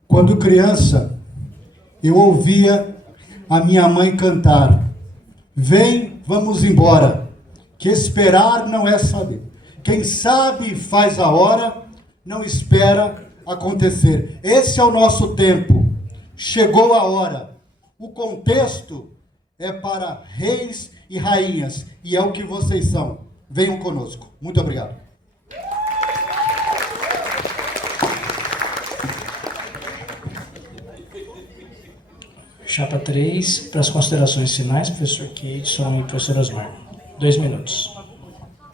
Quando criança, eu ouvia a minha mãe cantar: vem, vamos embora, que esperar não é saber. Quem sabe faz a hora, não espera acontecer. Esse é o nosso tempo. Chegou a hora. O contexto é para reis e rainhas, e é o que vocês são. Venham conosco. Muito obrigado. Chapa 3, para as considerações finais, professor Keidson e professor Osmar. 2 minutos.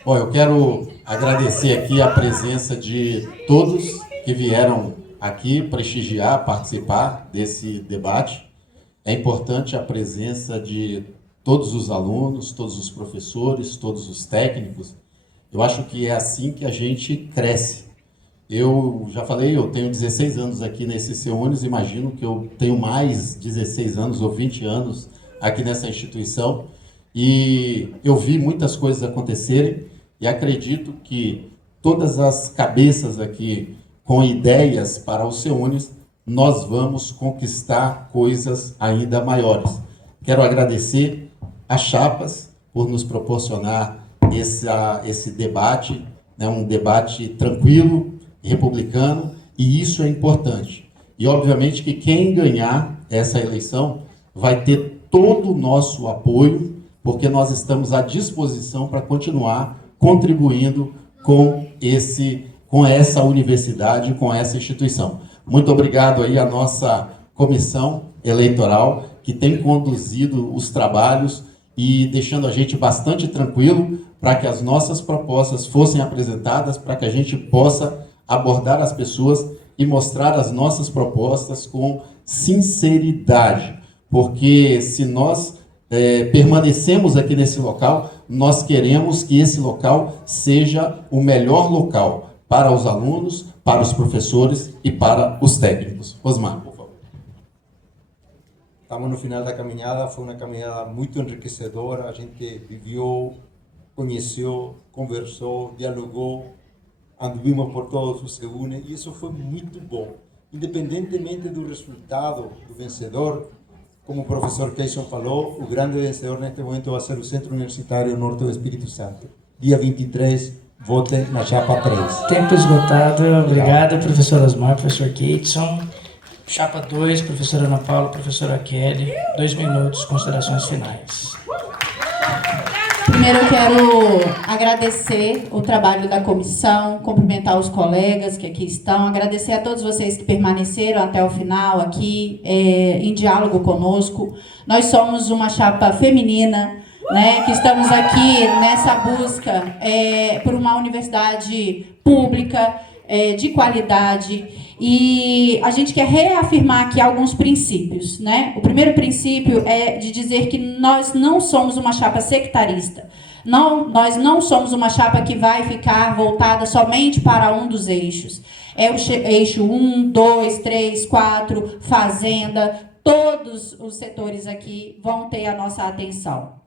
Bom, eu quero agradecer aqui a presença de todos que vieram aqui prestigiar, participar desse debate. É importante a presença de todos os alunos, todos os professores, todos os técnicos. Eu acho que é assim que a gente cresce. Eu já falei, eu tenho 16 anos aqui nesse CEUNES, imagino que eu tenho mais 16 anos ou 20 anos aqui nessa instituição, e eu vi muitas coisas acontecerem, e acredito que todas as cabeças aqui com ideias para o CEUNES, nós vamos conquistar coisas ainda maiores. Quero agradecer às chapas por nos proporcionar esse debate, né, um debate tranquilo, republicano, e isso é importante. E, obviamente, que quem ganhar essa eleição vai ter todo o nosso apoio, porque nós estamos à disposição para continuar contribuindo com essa universidade, com essa instituição. Muito obrigado aí à nossa comissão eleitoral, que tem conduzido os trabalhos e deixando a gente bastante tranquilo para que as nossas propostas fossem apresentadas, para que a gente possa abordar as pessoas e mostrar as nossas propostas com sinceridade, porque se nós permanecemos aqui nesse local, nós queremos que esse local seja o melhor local para os alunos, para os professores e para os técnicos. Osmar, por favor. Estamos no final da caminhada, foi uma caminhada muito enriquecedora, a gente viveu, conheceu, conversou, dialogou, anduvimos por todos os CEUNES, e isso foi muito bom. Independentemente do resultado do vencedor, como o professor Keidson falou, o grande vencedor neste momento vai ser o Centro Universitário Norte do Espírito Santo. Dia 23, votem na Chapa 3. Tempo esgotado. Obrigado, professor Osmar, professor Keidson. Chapa 2, professora Ana Paula, professora Kelly. 2 minutos, considerações finais. Primeiro eu quero agradecer o trabalho da comissão, cumprimentar os colegas que aqui estão, agradecer a todos vocês que permaneceram até o final aqui, em diálogo conosco. Nós somos uma chapa feminina, né, que estamos aqui nessa busca por uma universidade pública, de qualidade, e a gente quer reafirmar aqui alguns princípios, né? O primeiro princípio é de dizer que nós não somos uma chapa sectarista. Nós não somos uma chapa que vai ficar voltada somente para um dos eixos. É o eixo 1, 2, 3, 4, fazenda, todos os setores aqui vão ter a nossa atenção.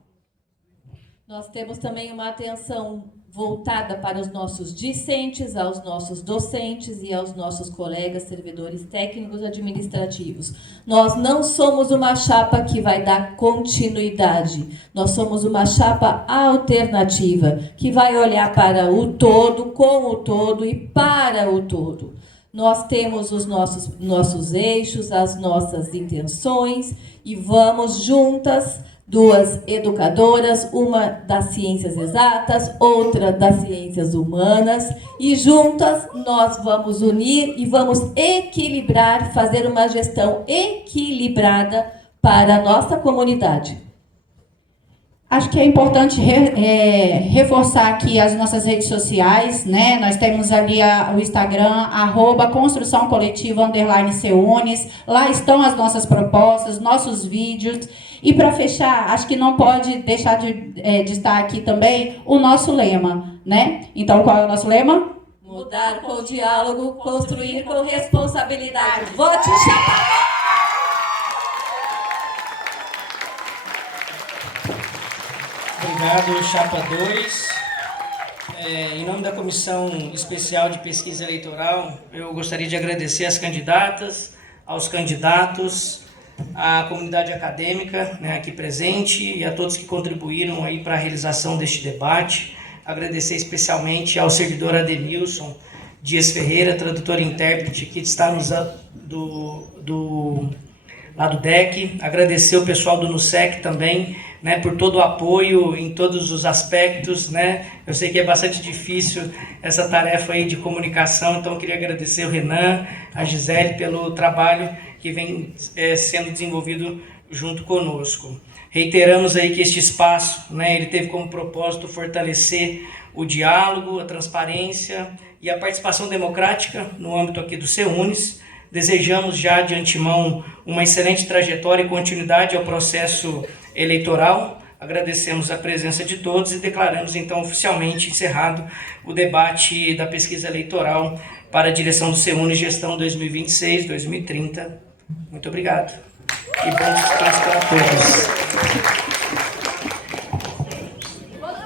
Nós temos também uma atenção voltada para os nossos discentes, aos nossos docentes e aos nossos colegas servidores técnicos administrativos. Nós não somos uma chapa que vai dar continuidade. Nós somos uma chapa alternativa, que vai olhar para o todo, com o todo e para o todo. Nós temos os nossos eixos, as nossas intenções e vamos juntas, duas educadoras, uma das ciências exatas, outra das ciências humanas, e juntas nós vamos unir e vamos equilibrar, fazer uma gestão equilibrada para a nossa comunidade. Acho que é importante reforçar aqui as nossas redes sociais, né? Nós temos ali o Instagram, @construçãocoletiva_Seunes. Lá estão as nossas propostas, nossos vídeos. E para fechar, acho que não pode deixar de estar aqui também o nosso lema, né? Então, qual é o nosso lema? Mudar com diálogo, construir com responsabilidade. Vote Chapa! Obrigado, Chapa 2. Em nome da Comissão Especial de Pesquisa Eleitoral, eu gostaria de agradecer às candidatas, aos candidatos, à comunidade acadêmica, né, aqui presente, e a todos que contribuíram aí para a realização deste debate. Agradecer especialmente ao servidor Ademilson Dias Ferreira, tradutor e intérprete, que está lá do DEC. Agradecer o pessoal do NUSEC também, né, por todo o apoio em todos os aspectos, né? Eu sei que é bastante difícil essa tarefa aí de comunicação, então eu queria agradecer o Renan, a Gisele pelo trabalho que vem sendo desenvolvido junto conosco. Reiteramos aí que este espaço, né, ele teve como propósito fortalecer o diálogo, a transparência e a participação democrática no âmbito aqui do Seunes. Desejamos já de antemão uma excelente trajetória e continuidade ao processo eleitoral. Agradecemos a presença de todos e declaramos então oficialmente encerrado o debate da pesquisa eleitoral para a direção do Seunes Gestão 2026-2030. Muito obrigado e bom descanso para todos.